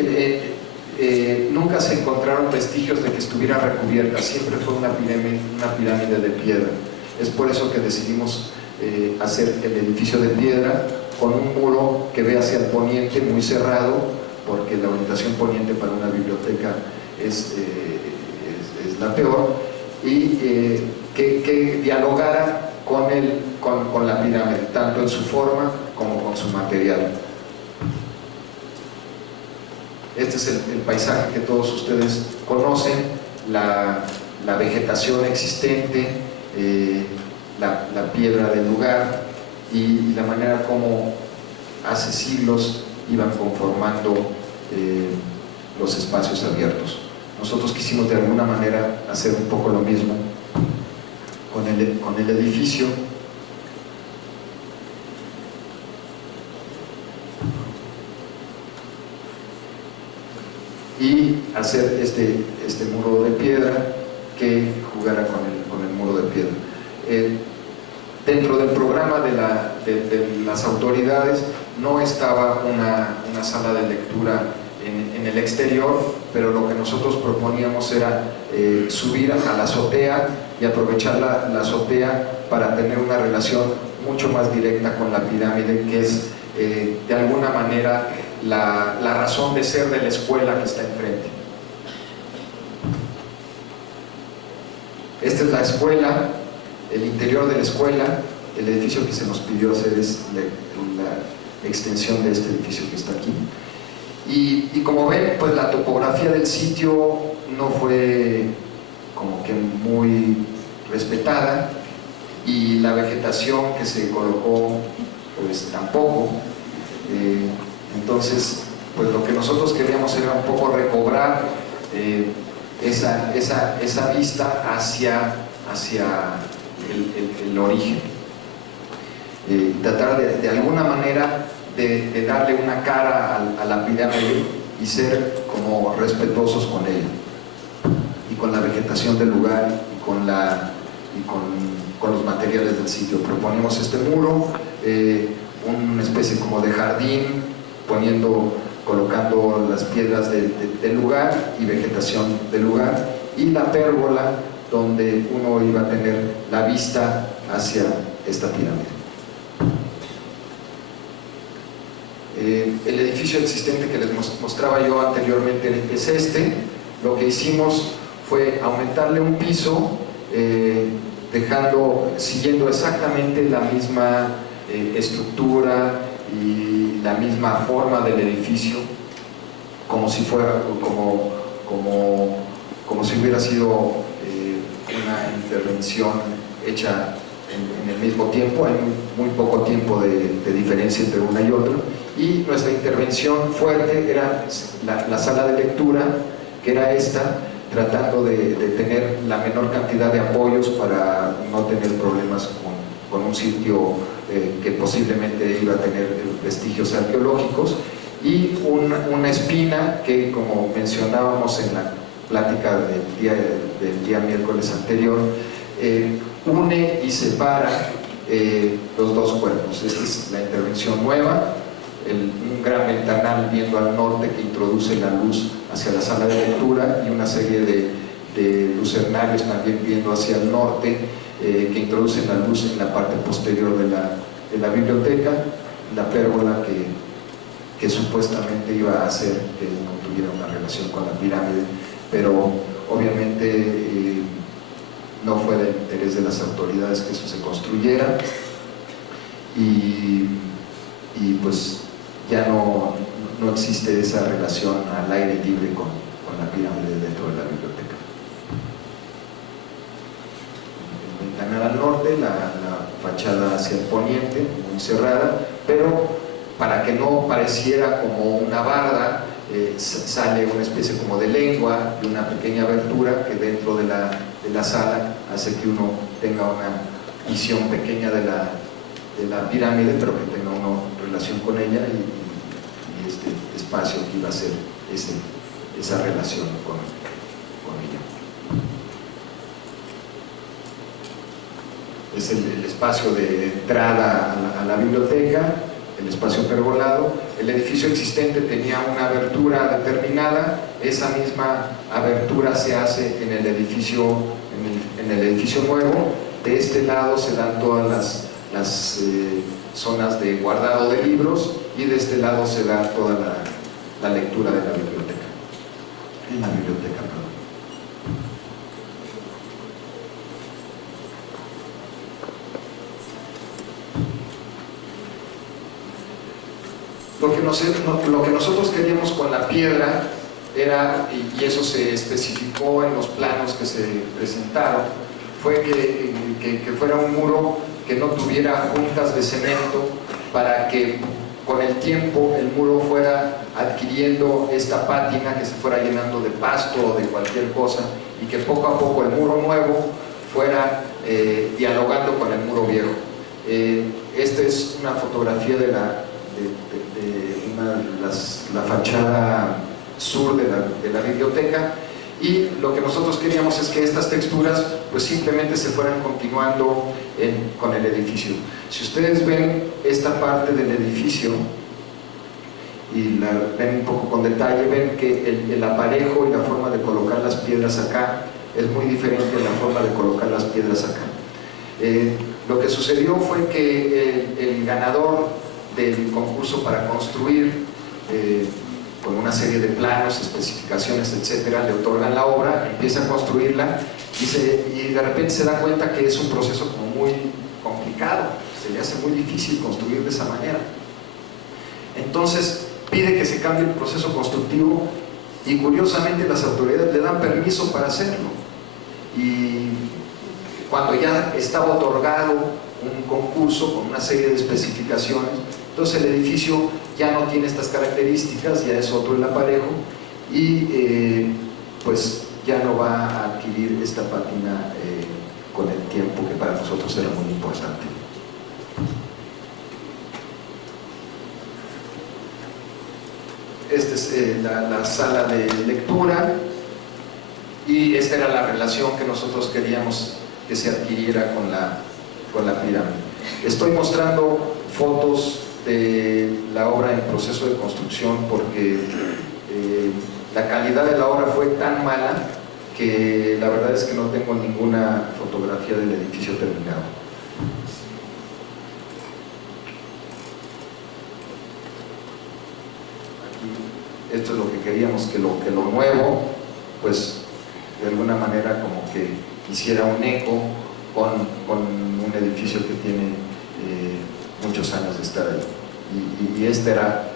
nunca se encontraron vestigios de que estuviera recubierta, siempre fue una pirámide de piedra. Es por eso que decidimos hacer el edificio de piedra con un muro que ve hacia el poniente, muy cerrado, porque la orientación poniente para una biblioteca es la peor, y que dialogara con la pirámide, tanto en su forma como con su material. Este es el paisaje que todos ustedes conocen, la vegetación existente, la piedra del lugar, y la manera como hace siglos iban conformando los espacios abiertos. Nosotros quisimos de alguna manera hacer un poco lo mismo con el edificio. Y hacer este muro de piedra que jugara con el muro de piedra. Dentro del programa de las autoridades no estaba una sala de lectura en el exterior, pero lo que nosotros proponíamos era subir a la azotea y aprovechar la azotea para tener una relación mucho más directa con la pirámide, que es de alguna manera la razón de ser de la escuela que está enfrente. Esta es la escuela, el interior de la escuela. El edificio que se nos pidió hacer es la extensión de este edificio que está aquí. Y como ven, pues la topografía del sitio no fue como que muy respetada, y la vegetación que se colocó pues tampoco. Entonces, pues lo que nosotros queríamos era un poco recobrar esa vista hacia el origen, tratar de alguna manera de darle una cara a la pirámide y ser como respetuosos con ella y con la vegetación del lugar y con los materiales del sitio. Proponemos este muro, una especie como de jardín, colocando las piedras del lugar y vegetación del lugar, y la pérgola donde uno iba a tener la vista hacia esta pirámide. El edificio existente que les mostraba yo anteriormente es este. Lo que hicimos fue aumentarle un piso, siguiendo exactamente la misma estructura y la misma forma del edificio, como si fuera como si hubiera sido una intervención hecha en el mismo tiempo. Hay muy poco tiempo de diferencia entre una y otra, y nuestra intervención fuerte era la sala de lectura, que era esta, tratando de tener la menor cantidad de apoyos para no tener problemas con un sitio que posiblemente iba a tener vestigios arqueológicos, y una espina que, como mencionábamos en la plática del día miércoles anterior, une y separa los dos cuerpos. Esta es la intervención nueva, un gran ventanal viendo al norte que introduce la luz hacia la sala de lectura, y una serie de lucernarios también viendo hacia el norte que introducen la luz en la parte posterior de la biblioteca, la pérgola que supuestamente iba a hacer que no tuviera una relación con la pirámide, pero obviamente no fue del interés de las autoridades que eso se construyera, y pues ya no existe esa relación al aire libre con la pirámide dentro de la biblioteca. El ventanal al norte, la fachada hacia el poniente, muy cerrada, pero para que no pareciera como una barda, sale una especie como de lengua y una pequeña abertura que dentro de la sala hace que uno tenga una visión pequeña de la pirámide, pero que tenga una relación con ella, y este espacio que iba a ser esa relación con ella. Es el espacio de entrada a la biblioteca, el espacio pergolado. El edificio existente tenía una abertura determinada, esa misma abertura se hace en el edificio nuevo. De este lado se dan todas las zonas de guardado de libros, y de este lado se da toda la lectura de la biblioteca. En la biblioteca, perdón. Lo que nosotros queríamos con la piedra era, y eso se especificó en los planos que se presentaron, fue que fuera un muro que no tuviera juntas de cemento, para que con el tiempo el muro fuera adquiriendo esta pátina, que se fuera llenando de pasto o de cualquier cosa, y que poco a poco el muro nuevo fuera dialogando con el muro viejo. Esta es una fotografía de la fachada sur de la biblioteca, y lo que nosotros queríamos es que estas texturas pues simplemente se fueran continuando con el edificio. Si ustedes ven esta parte del edificio y la ven un poco con detalle, ven que el aparejo y la forma de colocar las piedras acá es muy diferente a la forma de colocar las piedras acá. Lo que sucedió fue que el ganador del concurso para construir, con una serie de planos, especificaciones, etcétera, le otorgan la obra, empieza a construirla, y de repente se da cuenta que es un proceso como muy complicado, se le hace muy difícil construir de esa manera. Entonces pide que se cambie el proceso constructivo, y curiosamente las autoridades le dan permiso para hacerlo, y cuando ya estaba otorgado un concurso con una serie de especificaciones, entonces el edificio ya no tiene estas características, ya es otro el aparejo, y pues ya no va a adquirir esta pátina con el tiempo, que para nosotros era muy importante. Esta es la sala de lectura, y esta era la relación que nosotros queríamos que se adquiriera con la pirámide. Estoy mostrando fotos de la obra en proceso de construcción porque la calidad de la obra fue tan mala que la verdad es que no tengo ninguna fotografía del edificio terminado. Aquí, esto es lo que queríamos, que lo nuevo pues de alguna manera como que hiciera un eco con un edificio que tiene muchos años de estar ahí. Y este era,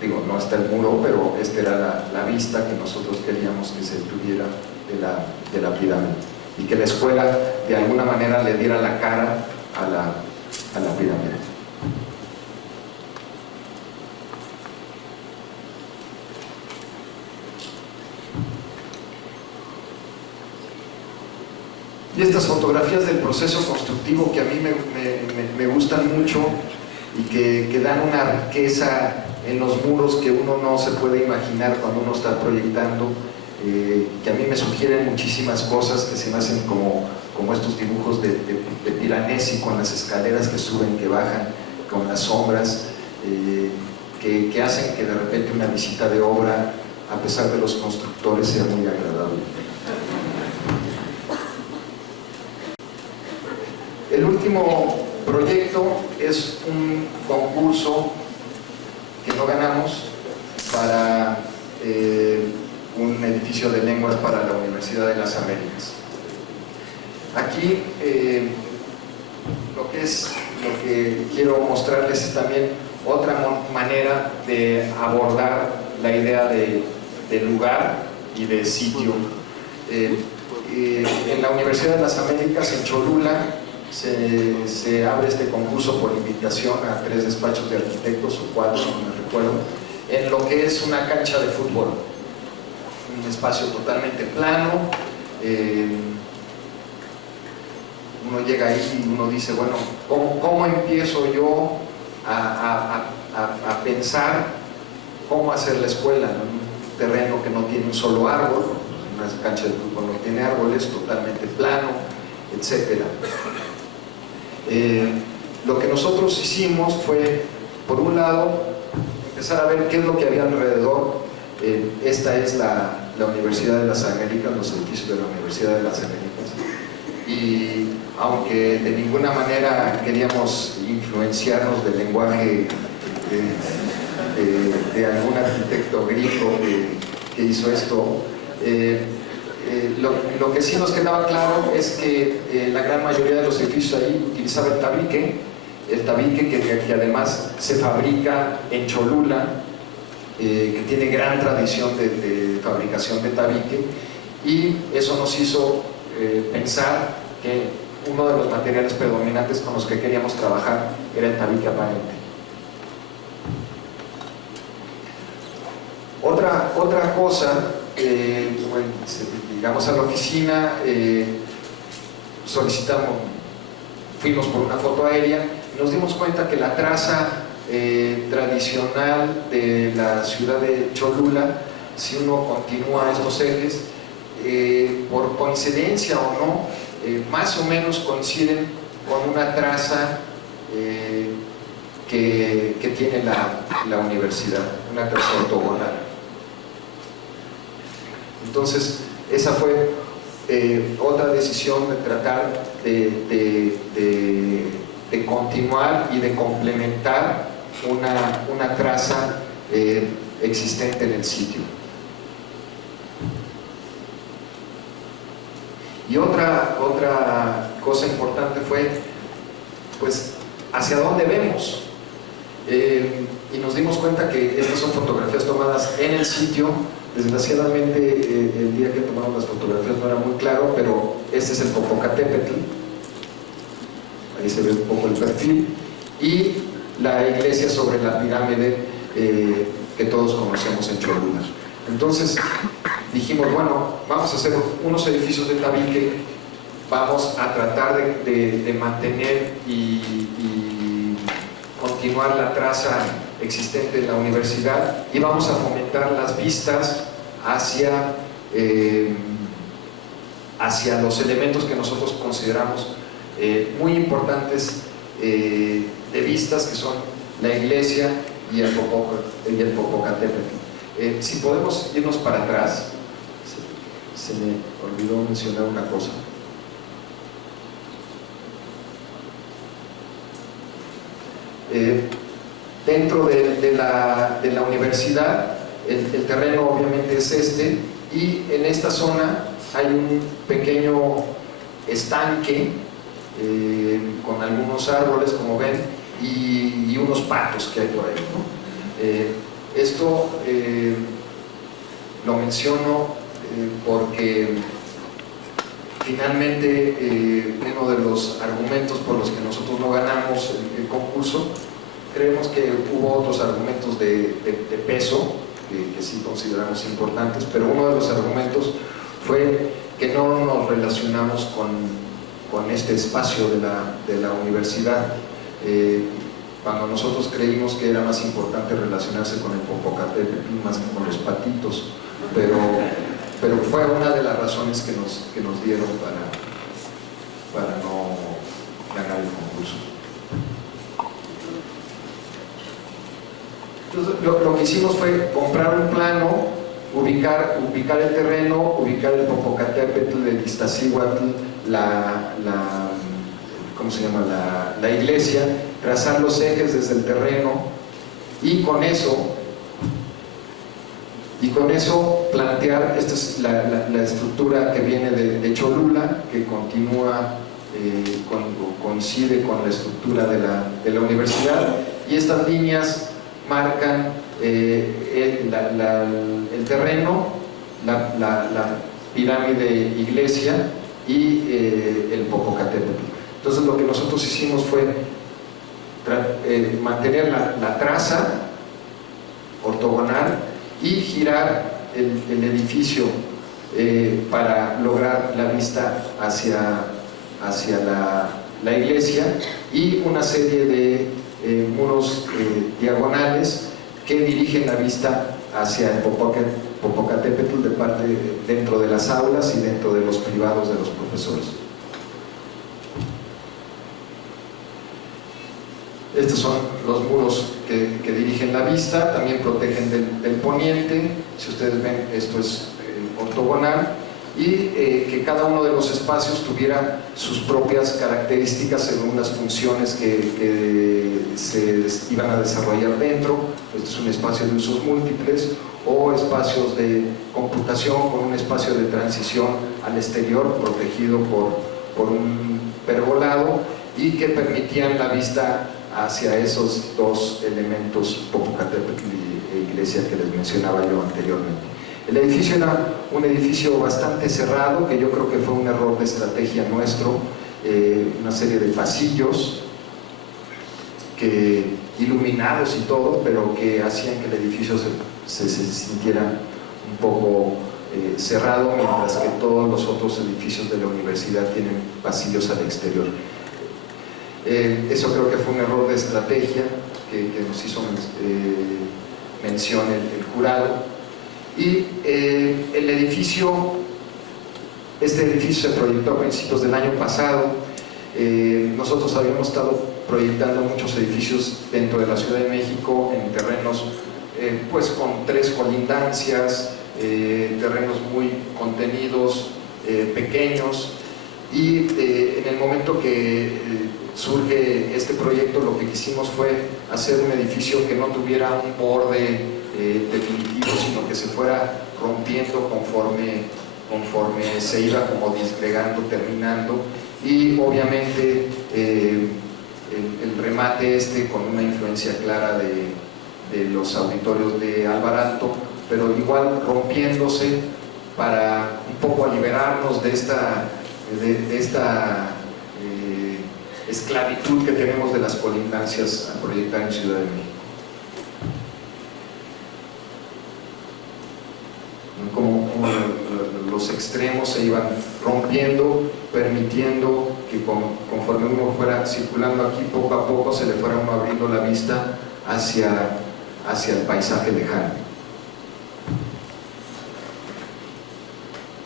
digo, no está el muro, pero esta era la vista que nosotros queríamos que se tuviera de la pirámide, y que la escuela de alguna manera le diera la cara a la pirámide. Y estas fotografías del proceso constructivo que a mí me gustan mucho y que dan una riqueza en los muros que uno no se puede imaginar cuando uno está proyectando, que a mí me sugieren muchísimas cosas que se me hacen como estos dibujos de Piranesi, con las escaleras que suben, que bajan, con las sombras, que hacen que de repente una visita de obra, a pesar de los constructores, sea muy agradable. El último proyecto es un concurso que no ganamos para un edificio de lenguas para la Universidad de las Américas. Aquí lo que quiero mostrarles es también otra manera de abordar la idea de lugar y de sitio. En la Universidad de las Américas, en Cholula, se abre este concurso por invitación a 3 despachos de arquitectos o 4, no me recuerdo, en lo que es una cancha de fútbol, un espacio totalmente plano. Uno llega ahí y uno dice, bueno, ¿cómo empiezo yo a pensar cómo hacer la escuela? Un terreno que no tiene un solo árbol, una cancha de fútbol no tiene árboles, totalmente plano, etcétera. Lo que nosotros hicimos fue, por un lado, empezar a ver qué es lo que había alrededor. Esta es la Universidad de las Américas, los edificios de la Universidad de las Américas, y aunque de ninguna manera queríamos influenciarnos del lenguaje de algún arquitecto griego que hizo esto, lo que sí nos quedaba claro es que la gran mayoría de los edificios ahí utilizaba el tabique que además se fabrica en Cholula, que tiene gran tradición de fabricación de tabique, y eso nos hizo pensar que uno de los materiales predominantes con los que queríamos trabajar era el tabique aparente. Otra cosa, bueno, llegamos a la oficina, fuimos por una foto aérea y nos dimos cuenta que la traza tradicional de la ciudad de Cholula, si uno continúa estos ejes, por coincidencia o no, más o menos coinciden con una traza que tiene la universidad, una traza ortogonal. Entonces, esa fue otra decisión de tratar de continuar y de complementar una traza existente en el sitio. Y otra cosa importante fue, pues, hacia dónde vemos. Y nos dimos cuenta que estas son fotografías tomadas en el sitio. Desgraciadamente, el día que tomamos las fotografías no era muy claro, pero este es el Popocatépetl. Ahí se ve un poco el perfil. Y la iglesia sobre la pirámide que todos conocemos en Cholula. Entonces dijimos, bueno, vamos a hacer unos edificios de tabique, vamos a tratar de mantener y continuar la traza existente en la universidad, y vamos a fomentar las vistas hacia los elementos que nosotros consideramos muy importantes de vistas, que son la iglesia y el Popocatépetl. Si podemos irnos para atrás, se me olvidó mencionar una cosa. Dentro de la universidad, el terreno obviamente es este, y en esta zona hay un pequeño estanque con algunos árboles, como ven, y unos patos que hay por ahí, ¿no? Esto lo menciono porque finalmente uno de los argumentos por los que nosotros no ganamos el concurso, creemos que hubo otros argumentos de peso que sí consideramos importantes, pero uno de los argumentos fue que no nos relacionamos con con este espacio de la universidad. Cuando nosotros creímos que era más importante relacionarse con el Popocatépetl más que con los patitos, pero fue una de las razones que nos dieron para no ganar el concurso. Entonces, lo que hicimos fue comprar un plano, ubicar el terreno, ubicar el Popocatépetl, el Iztaccíhuatl, ¿cómo se llama? La iglesia, trazar los ejes desde el terreno y con eso plantear, esta es la estructura que viene de Cholula, que continúa, coincide con la estructura de la universidad, y estas líneas marcan el terreno, la pirámide iglesia y el Popocatépetl. Entonces lo que nosotros hicimos fue mantener la traza ortogonal y girar el edificio para lograr la vista hacia la iglesia, y una serie de muros diagonales que dirigen la vista hacia el Popocatépetl dentro de las aulas y dentro de los privados de los profesores. Estos son los muros que dirigen la vista, también protegen del poniente. Si ustedes ven, esto es ortogonal, y que cada uno de los espacios tuviera sus propias características según las funciones que se iban a desarrollar dentro. Este es un espacio de usos múltiples, o espacios de computación con un espacio de transición al exterior protegido por un pergolado, y que permitían la vista hacia esos dos elementos, Popocatépetl e iglesia, que les mencionaba yo anteriormente. El edificio era un edificio bastante cerrado, que yo creo que fue un error de estrategia nuestro, una serie de pasillos iluminados y todo, pero que hacían que el edificio se sintiera un poco cerrado, mientras que todos los otros edificios de la universidad tienen pasillos al exterior. Eso creo que fue un error de estrategia que nos hizo mención el jurado. Y este edificio se proyectó a principios del año pasado. Nosotros habíamos estado proyectando muchos edificios dentro de la Ciudad de México en terrenos pues con 3 colindancias, terrenos muy contenidos, pequeños, y en el momento que surge este proyecto, lo que quisimos fue hacer un edificio que no tuviera un borde definitivo, sino que se fuera rompiendo conforme se iba como disgregando, terminando, y obviamente el remate con una influencia clara de los auditorios de Alvarado, pero igual rompiéndose para un poco liberarnos de esta esclavitud que tenemos de las colindancias a proyectar en Ciudad de México. Como los extremos se iban rompiendo, permitiendo que conforme uno fuera circulando aquí, poco a poco se le fuera uno abriendo la vista hacia el paisaje lejano.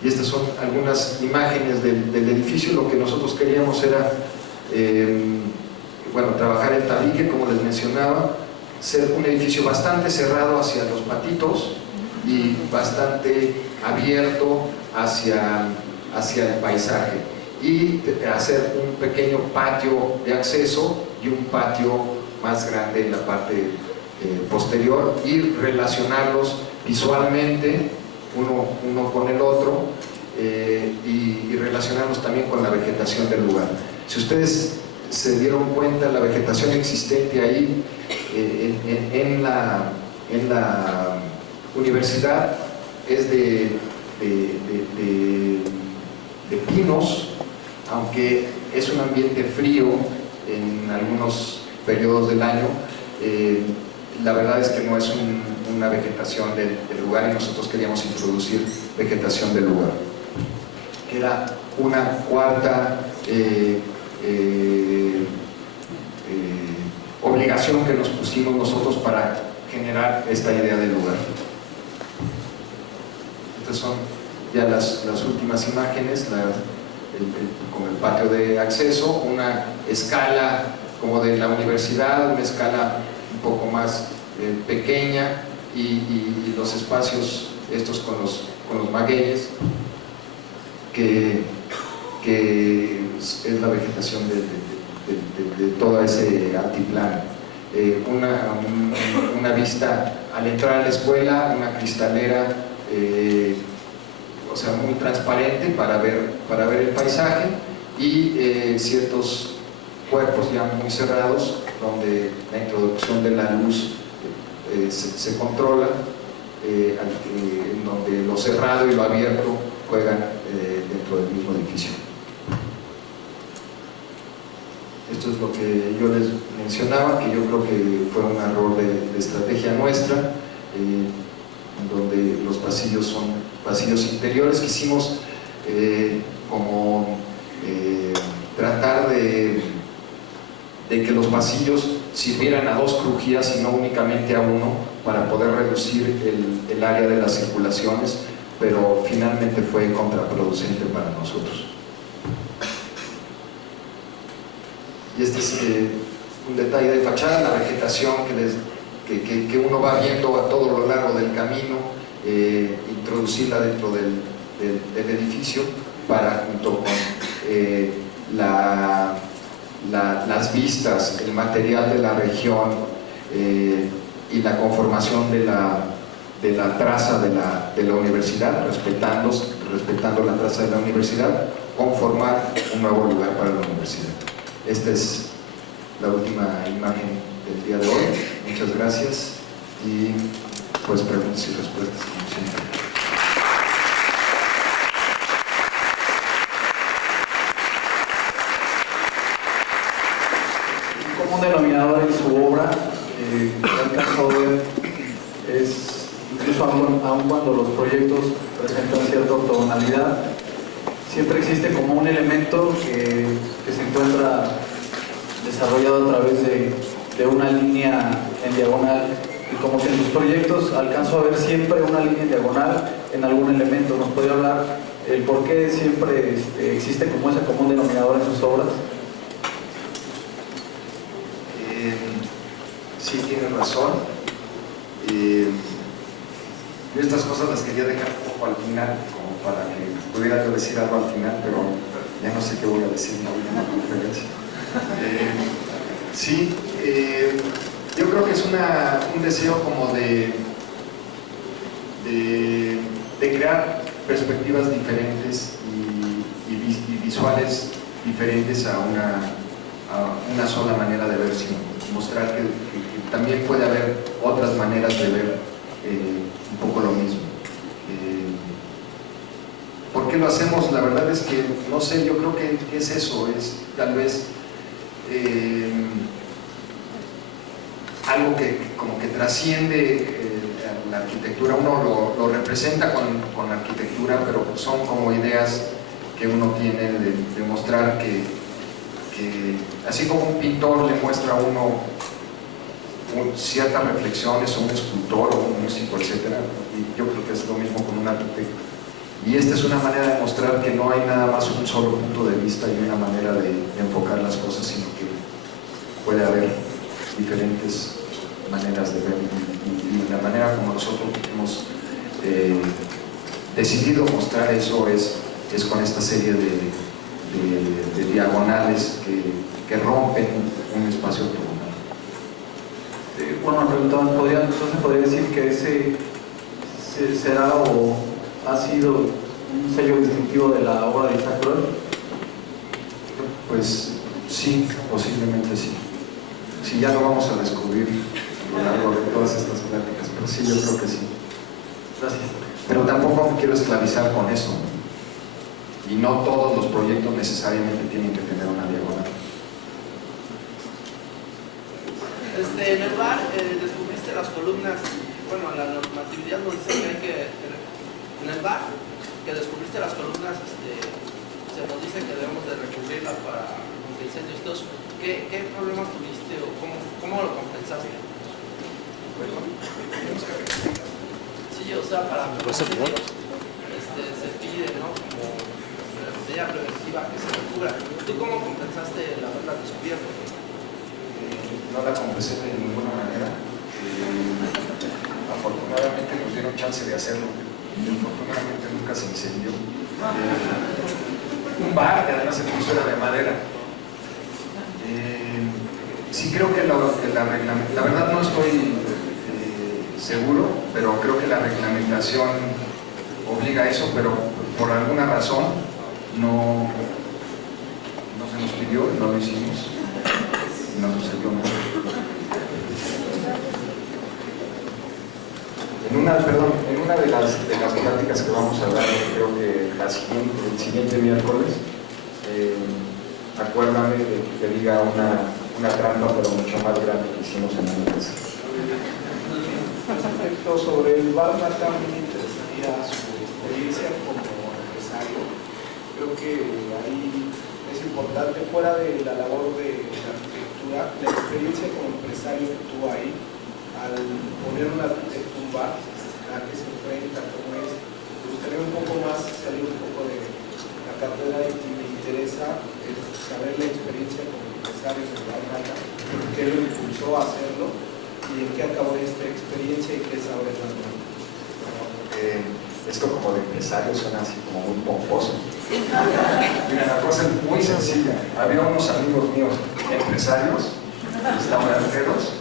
Y estas son algunas imágenes del edificio. Lo que nosotros queríamos era trabajar el tabique, como les mencionaba, ser un edificio bastante cerrado hacia los patitos y bastante abierto hacia el paisaje, y hacer un pequeño patio de acceso y un patio más grande en la parte posterior, y relacionarlos visualmente uno con el otro, y relacionarlos también con la vegetación del lugar. Si ustedes se dieron cuenta, la vegetación existente ahí en la universidad es de pinos, aunque es un ambiente frío en algunos periodos del año. La verdad es que no es una vegetación del lugar, y nosotros queríamos introducir vegetación del lugar, que era una cuarta obligación que nos pusimos nosotros para generar esta idea del lugar. Estas son ya las últimas imágenes, con el patio de acceso, una escala como de la universidad, una escala un poco más pequeña, y los espacios estos con los magueyes, que es la vegetación de todo ese altiplano. Una vista al entrar a la escuela, una cristalera, o sea, muy transparente para ver el paisaje, y ciertos cuerpos ya muy cerrados donde la introducción de la luz se controla, en donde lo cerrado y lo abierto juegan dentro del mismo edificio. Esto es lo que yo les mencionaba, que yo creo que fue un error de estrategia nuestra, donde los pasillos son pasillos interiores. Quisimos tratar de que los pasillos sirvieran a dos crujías y no únicamente a uno, para poder reducir el área de las circulaciones, pero finalmente fue contraproducente para nosotros. Y este es un detalle de fachada, la vegetación que uno va viendo a todo lo largo del camino, introducirla dentro del edificio, para, junto con las vistas, el material de la región, y la conformación de la traza de la universidad, respetando la traza de la universidad, conformar un nuevo lugar para la universidad. Esta es la última imagen del día de hoy. Muchas gracias, y pues preguntas y respuestas como siempre. Un denominador en su obra, que alcanzó a ver, es incluso aun cuando los proyectos presentan cierta ortogonalidad, siempre existe como un elemento que se encuentra desarrollado a través de una línea en diagonal, y como que en sus proyectos alcanzo a ver siempre una línea en diagonal en algún elemento. ¿Nos puede hablar el por qué siempre existe como ese común denominador en sus obras? Sí, tiene razón. Yo estas cosas las quería dejar un poco al final, como para que pudiera yo decir algo al final, pero ya no sé qué voy a decir en la última conferencia. Sí, yo creo que es un deseo como de crear perspectivas diferentes y visuales diferentes a una sola manera de ver, sino mostrar que también puede haber otras maneras de ver un poco lo mismo. ¿Por qué lo hacemos? La verdad es que no sé, yo creo que es eso, es tal vez algo que como que trasciende la arquitectura. Uno lo representa con la arquitectura, pero son como ideas que uno tiene de mostrar que así como un pintor le muestra a uno ciertas reflexiones, o un escultor, o un músico, etc. Y yo creo que es lo mismo con un arquitecto. Y esta es una manera de mostrar que no hay nada más un solo punto de vista y una manera de enfocar las cosas, sino que puede haber diferentes maneras de ver, y la manera como nosotros hemos decidido mostrar eso es con esta serie de diagonales que rompen un espacio ortogonal. Bueno, me preguntaban, entonces podría decir que ese será o ha sido un sello distintivo de la obra de Isaac Roy. Pues sí, posiblemente sí. Sí, ya lo vamos a descubrir a lo largo de todas estas pláticas, pero sí, yo creo que sí. Gracias. Pero tampoco me quiero esclavizar con eso, y no todos los proyectos necesariamente tienen que tener una diagonal. En el bar descubriste las columnas, bueno, la normatividad nos dice que hay que, en el bar, que descubriste las columnas se nos dice que debemos de recubrirla para los incendios. ¿Qué problemas tuviste o cómo lo compensaste? Sí, o sea, para se pide, ¿no? Como medida preventiva que se recubra. ¿Tú cómo compensaste el haberla descubierto? No la compensé de ninguna manera. Afortunadamente nos dieron chance de hacerlo. Afortunadamente nunca se incendió. Un bar, que además se puso era de madera. Sí creo que la verdad no estoy seguro, pero creo que la reglamentación obliga a eso, pero por alguna razón no se nos pidió y no lo hicimos. No sucedió nada. En una de las pláticas que vamos a dar, creo que el siguiente miércoles, acuérdame de que te diga una trampa, pero mucho más grande que hicimos en la empresa. Respecto sobre el bar, Marta, me interesaría su experiencia como empresario. Creo que ahí es importante, fuera de la labor de la arquitectura, la experiencia como empresario que tuvo ahí, al poner un arquitecto un bar, a qué se enfrenta, cómo es. Me gustaría un poco más salir un poco de la cátedra y me interesa saber la experiencia como empresario en el bar Marta, qué lo impulsó a hacerlo y en qué acabó esta experiencia y qué es ahora el bar. Esto como de empresario suena así como muy pomposo. Mira, la cosa es muy sencilla. Había unos amigos míos empresarios, restauranteros,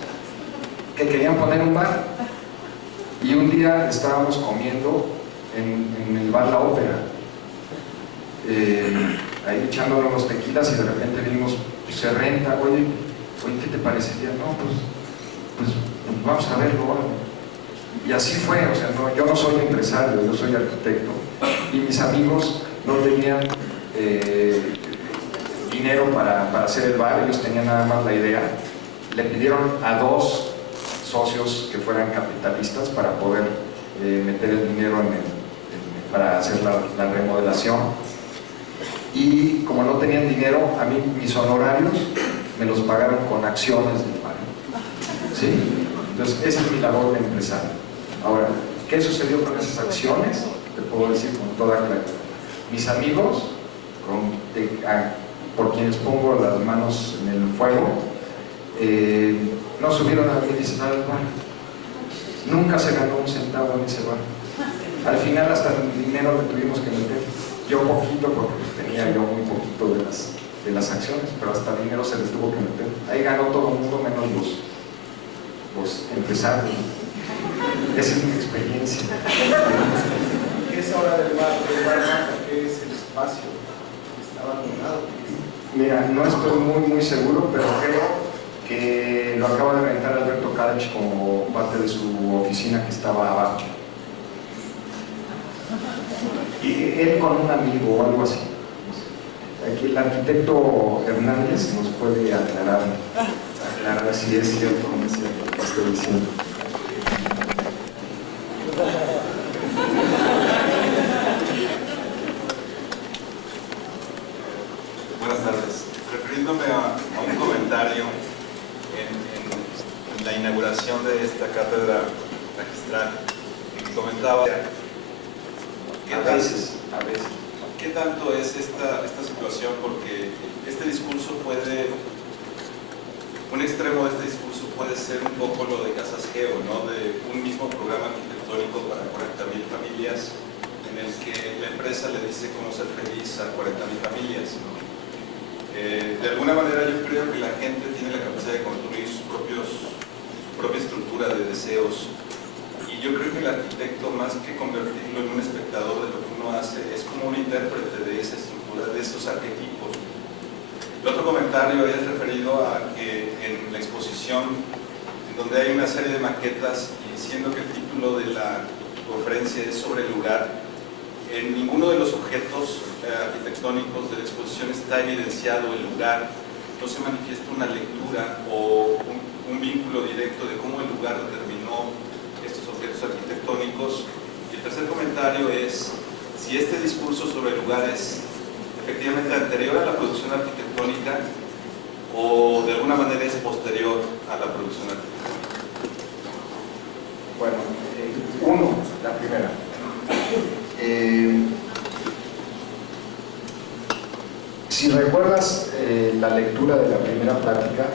que querían poner un bar. Y un día estábamos comiendo en el bar La Ópera, ahí echándole unos tequilas y de repente vimos, pues, se renta, oye, ¿qué te parecería? No, pues vamos a verlo ahora. Y así fue, o sea, yo no soy empresario, yo soy arquitecto, y mis amigos no tenían dinero para hacer el bar, ellos tenían nada más la idea. Le pidieron a 2 socios que fueran capitalistas para poder meter el dinero para hacer la remodelación. Y como no tenían dinero, a mí mis honorarios me los pagaron con acciones del bar. ¿Sí? Entonces, esa es mi labor de empresario. Ahora, ¿qué sucedió con esas acciones? Te puedo decir con toda claridad. Mis amigos, por quienes pongo las manos en el fuego, no subieron a administrar el bar. Nunca se ganó un centavo en ese bar. Al final hasta el dinero le tuvimos que meter. Yo poquito, porque tenía yo muy poquito de las acciones, pero hasta el dinero se les tuvo que meter. Ahí ganó todo el mundo menos los empresarios. Esa es mi experiencia. ¿Qué es ahora del bar Marta? ¿Qué es el espacio? ¿Está abandonado? Mira, no estoy muy seguro, pero creo que lo acaba de rentar Alberto Kadech como parte de su oficina que estaba abajo. Y él con un amigo o algo así. Aquí el arquitecto Hernández nos puede aclarar si es cierto o no es cierto lo que estoy diciendo. Buenas tardes. Refiriéndome a un comentario en la inauguración de esta cátedra magistral, que comentaba ¿qué tanto es esta situación? Porque este discurso un extremo de este discurso puede ser un poco lo de Casas Geo, ¿no? De un mismo programa arquitectónico para 40,000 familias, en el que la empresa le dice cómo ser feliz a 40,000 familias, ¿no? De alguna manera yo creo que la gente tiene la capacidad de construir su propia estructura de deseos, y yo creo que el arquitecto, más que convertirlo en un espectador de lo que uno hace, es como un intérprete de esa estructura, de esos arquetipos. El otro comentario es referido a que en la exposición, en donde hay una serie de maquetas, y siendo que el título de la conferencia es sobre el lugar, en ninguno de los objetos arquitectónicos de la exposición está evidenciado el lugar, no se manifiesta una lectura o un vínculo directo de cómo el lugar determinó estos objetos arquitectónicos. Y el tercer comentario es, si este discurso sobre lugares efectivamente anterior a la producción arquitectónica o de alguna manera es posterior a la producción arquitectónica? Bueno, uno, la primera. Si recuerdas la lectura de la primera plática,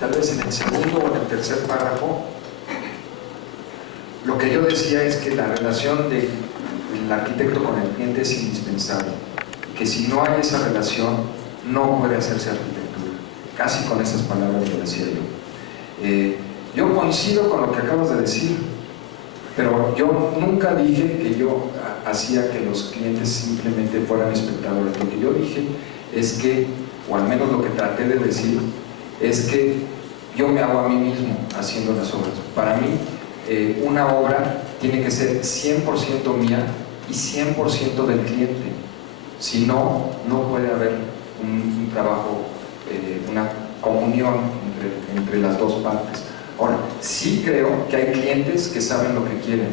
tal vez en el segundo o en el tercer párrafo, lo que yo decía es que la relación del arquitecto con el cliente es indispensable, que si no hay esa relación no puede hacerse arquitectura. Casi con esas palabras lo decía yo. Yo coincido con lo que acabas de decir, pero yo nunca dije que yo hacía que los clientes simplemente fueran espectadores. Lo que yo dije es que, o al menos lo que traté de decir, es que yo me hago a mí mismo haciendo las obras. Para mí, una obra tiene que ser 100% mía y 100% del cliente. Si no, no puede haber un trabajo, una comunión entre las dos partes. Ahora, sí creo que hay clientes que saben lo que quieren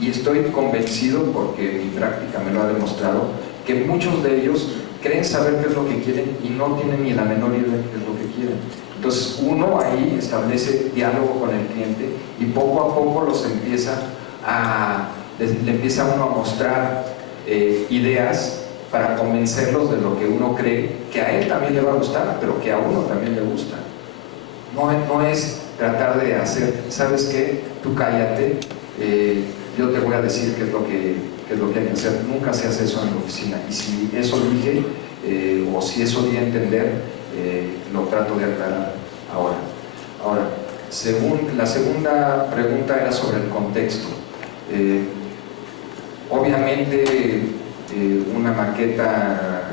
y estoy convencido, porque mi práctica me lo ha demostrado, que muchos de ellos creen saber qué es lo que quieren y no tienen ni la menor idea de qué es lo que quieren. Entonces uno ahí establece diálogo con el cliente y poco a poco le empieza uno a mostrar ideas para convencerlos de lo que uno cree que a él también le va a gustar, pero que a uno también le gusta. No es tratar de hacer, ¿sabes qué? Tú cállate, yo te voy a decir qué es lo que hay que hacer. Nunca se hace eso en la oficina, y si eso dije o si eso di a entender, lo trato de aclarar ahora. La segunda pregunta era sobre el contexto. Obviamente una maqueta,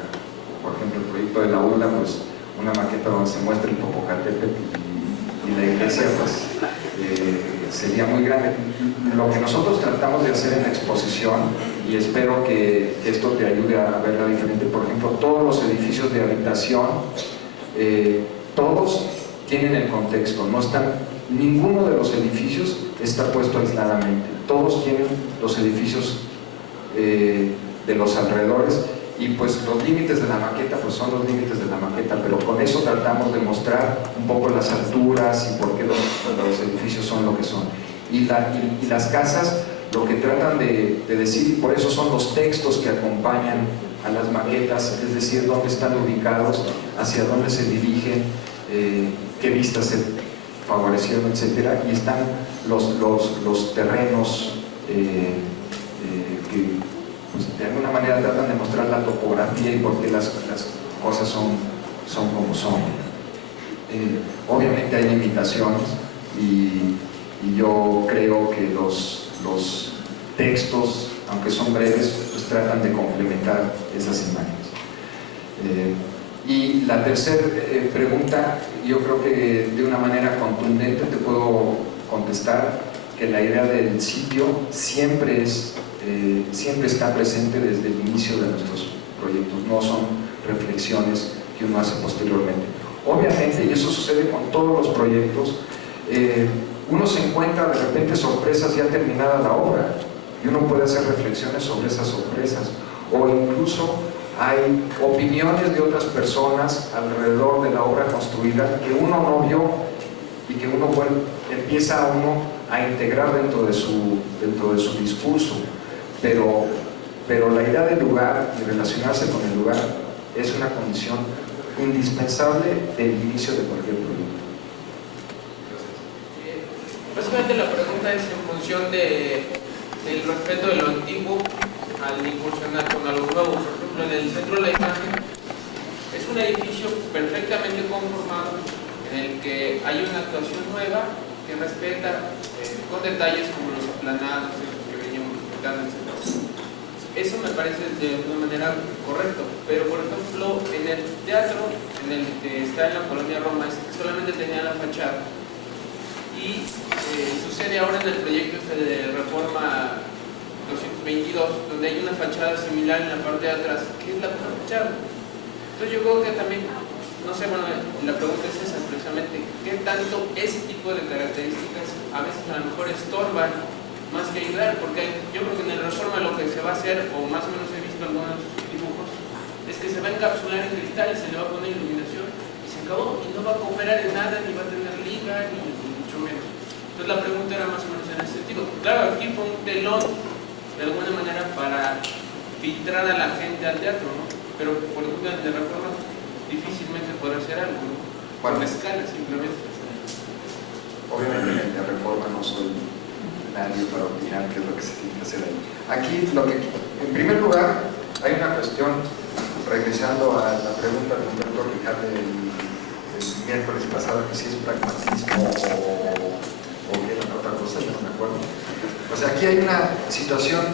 por ejemplo el proyecto de la ULA, pues una maqueta donde se muestra el Popocatépetl y la iglesia, pues sería muy grande. Lo que nosotros tratamos de hacer en la exposición, y espero que esto te ayude a verla diferente, por ejemplo, todos los edificios de habitación, todos tienen el contexto, ninguno de los edificios está puesto aisladamente, todos tienen los edificios de los alrededores, y pues los límites de la maqueta pues son los límites de la maqueta, pero con eso tratamos de mostrar un poco las alturas y por qué los edificios son lo que son. Y las casas lo que tratan de decir, y por eso son los textos que acompañan a las maquetas, es decir, dónde están ubicados, hacia dónde se dirigen, qué vistas se favorecieron, etcétera, y están los terrenos que pues, de alguna manera tratan de mostrar la topografía y por qué las cosas son como son. Obviamente hay limitaciones y yo creo que los textos, aunque son breves, pues tratan de complementar esas imágenes. Y la tercera pregunta, yo creo que de una manera contundente te puedo contestar que la idea del sitio siempre está presente desde el inicio de nuestros proyectos, no son reflexiones que uno hace posteriormente. Obviamente, y eso sucede con todos los proyectos, uno se encuentra de repente sorpresas ya terminada la obra y uno puede hacer reflexiones sobre esas sorpresas, o incluso hay opiniones de otras personas alrededor de la obra construida que uno no vio y que uno empieza a integrar dentro de su discurso, pero la idea del lugar y relacionarse con el lugar es una condición indispensable del inicio de cualquier proyecto. Básicamente la pregunta es en función del respeto de lo antiguo al incursionar con algo nuevo. Por ejemplo, en el centro de la imagen es un edificio perfectamente conformado en el que hay una actuación nueva que respeta con detalles como los aplanados que veníamos explicando, etc. Eso me parece de una manera correcto, pero por ejemplo en el teatro en el que está en la colonia Roma solamente tenía la fachada, y sucede ahora en el proyecto de reforma 222, donde hay una fachada similar en la parte de atrás, que es la misma fachada. Entonces yo creo que también, no sé, bueno, la pregunta es esa precisamente, ¿qué tanto ese tipo de características a veces a lo mejor estorban más que ayudar? Porque yo creo que en la reforma lo que se va a hacer, o más o menos he visto algunos dibujos, es que se va a encapsular en cristal y se le va a poner iluminación y se acabó, y no va a cooperar en nada, ni va a tener liga, ni mucho menos. Entonces la pregunta era más o menos en ese sentido. Claro, aquí fue un telón de alguna manera para filtrar a la gente al teatro, ¿no? Pero por ejemplo de Reforma difícilmente podrá hacer algo, ¿no? Por la escala simplemente. Obviamente en la Reforma no soy nadie para opinar qué es lo que se tiene que hacer ahí. Aquí, en primer lugar, hay una cuestión, regresando a la pregunta del doctor Ricardo del miércoles pasado, que si es pragmatismo o qué era otra cosa, yo no me acuerdo. O sea, aquí hay una situación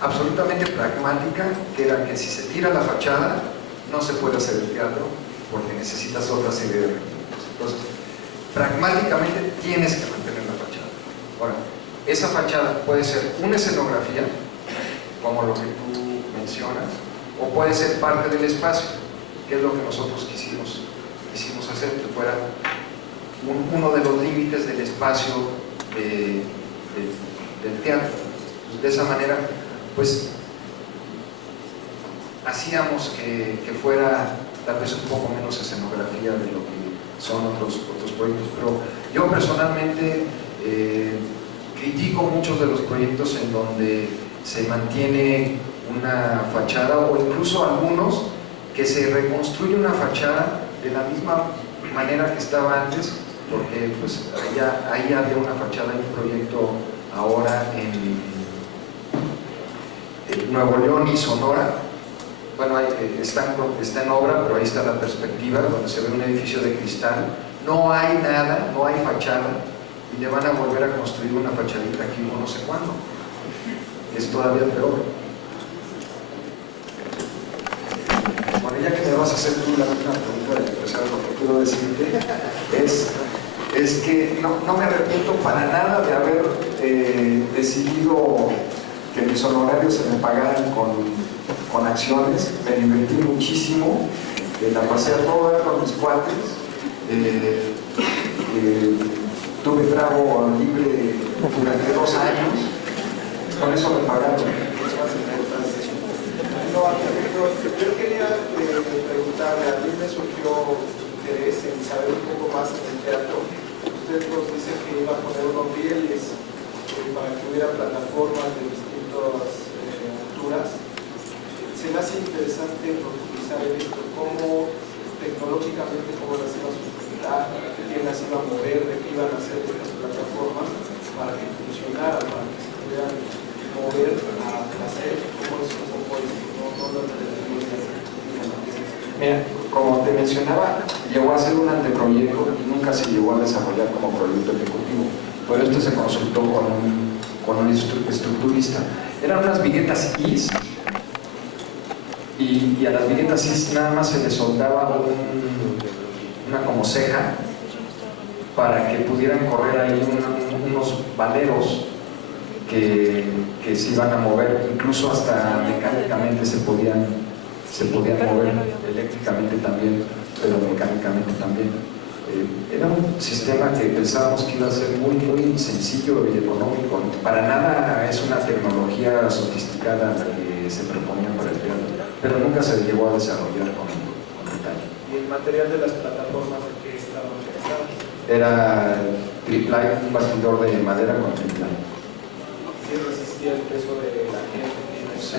absolutamente pragmática, que era que si se tira la fachada, no se puede hacer el teatro, porque necesitas otra serie de recursos. Entonces, pragmáticamente tienes que mantener la fachada. Ahora, esa fachada puede ser una escenografía, como lo que tú mencionas, o puede ser parte del espacio, que es lo que nosotros quisimos hacer, que fuera uno de los límites del espacio del teatro. Pues de esa manera, pues, hacíamos que fuera tal vez un poco menos escenografía de lo que son otros proyectos, pero yo personalmente critico muchos de los proyectos en donde se mantiene una fachada, o incluso algunos que se reconstruye una fachada de la misma manera que estaba antes, porque pues ahí había una fachada en un proyecto ahora en Nuevo León y Sonora. Bueno, está en obra, pero ahí está la perspectiva, donde se ve un edificio de cristal. No hay nada, no hay fachada, y le van a volver a construir una fachadita aquí no sé cuándo. Es todavía peor. Bueno, ya que me vas a hacer tú la misma pregunta de empezar, lo que quiero decirte es que no me arrepiento para nada de haber decidido que mis honorarios se me pagaran con acciones. Me divertí muchísimo, la pasé a toda con mis cuates, tuve trago libre durante 2 años, con eso me pagaron. No, yo quería preguntarle, a mí me surgió interés en saber un poco más del teatro. Usted nos dice que iba a poner unos rieles para que hubiera plataformas de distintas alturas. Se me hace interesante profundizar en esto, cómo tecnológicamente cómo las iba a sustentar, quién las iba a mover, de qué iban a hacer estas plataformas para que funcionaran, para que se pudieran mover a hacer, cómo es un poco esto. Mira, como te mencionaba, llegó a ser un anteproyecto y nunca se llegó a desarrollar como proyecto ejecutivo. Por esto se consultó con un estructurista. Eran unas viguetas IS, y a las viguetas IS nada más se les soldaba una como ceja para que pudieran correr ahí unos valeros que se iban a mover, incluso hasta mecánicamente se podían mover, eléctricamente también, pero mecánicamente también. Era un sistema que pensábamos que iba a ser muy, muy sencillo y económico. Para nada es una tecnología sofisticada la que se proponía para el teatro, pero nunca se llegó a desarrollar con detalle. ¿Y el material de las plataformas de qué estaban pensadas? Era triplay, un bastidor de madera con triplay. ¿Sí resistía el peso de la gente? Sí.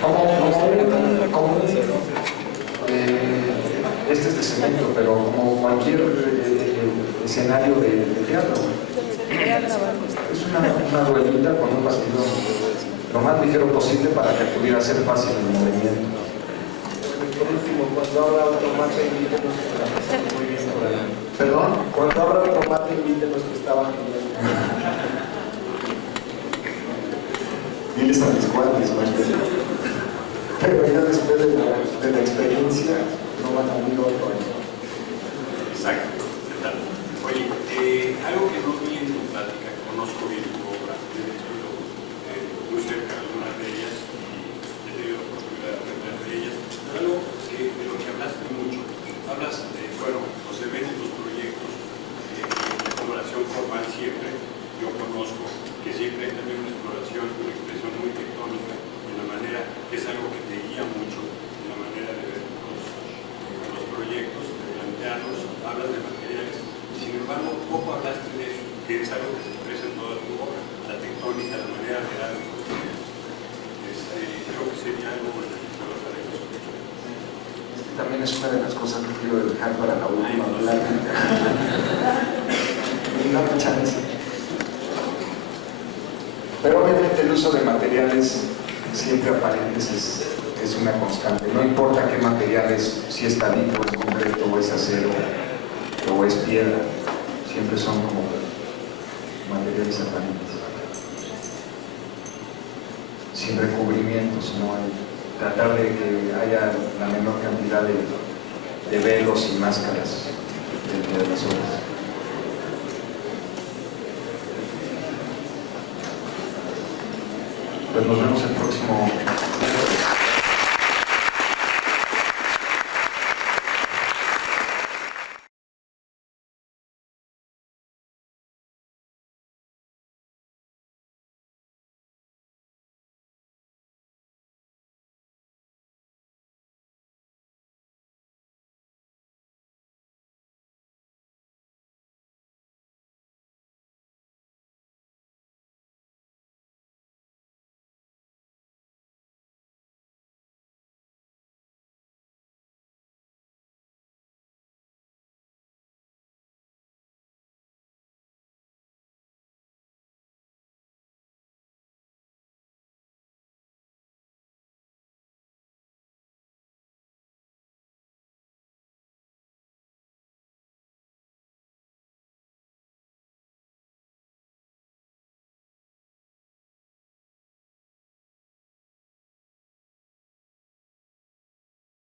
Como este es de cemento, pero como cualquier escenario de teatro. Es una ruedita con un bastidor lo más ligero posible para que pudiera ser fácil el movimiento. Por último, cuando abra automate, invítenos que la pasamos muy bien por ahí. ¿Perdón? Cuando abra automate, invítenos que estaban genial. Diles a mis cuates, ¿no? Pero ya después de la experiencia no van a venir otro año. Exacto. Oye, algo que no vi en tu plática, conozco bien tu obra, he estudiado muy cerca de algunas de ellas y he tenido la oportunidad de aprender de ellas. Algo de lo que hablaste mucho, hablas de, bueno, los eventos, los proyectos, de exploración formal siempre, yo conozco que siempre hay también una exploración, una expresión muy tectónica, de una manera que es algo que hablabas de materiales, sin embargo, poco hablaste de eso, que es algo que se expresa en toda tu obra, la tectónica, la manera de dar los materiales. Creo que sería algo bueno que se hablar de eso. También es una de las cosas que quiero dejar para la última plática. Dame chance. Pero obviamente el uso de materiales siempre aparentes es una constante. No importa qué materiales, si es tabique, o es concreto, o es acero, o es piedra, siempre son como materiales aparentes. Sin recubrimientos, ¿no? Tratar de que haya la menor cantidad de velos y máscaras dentro de las obras. Pues nos vemos el próximo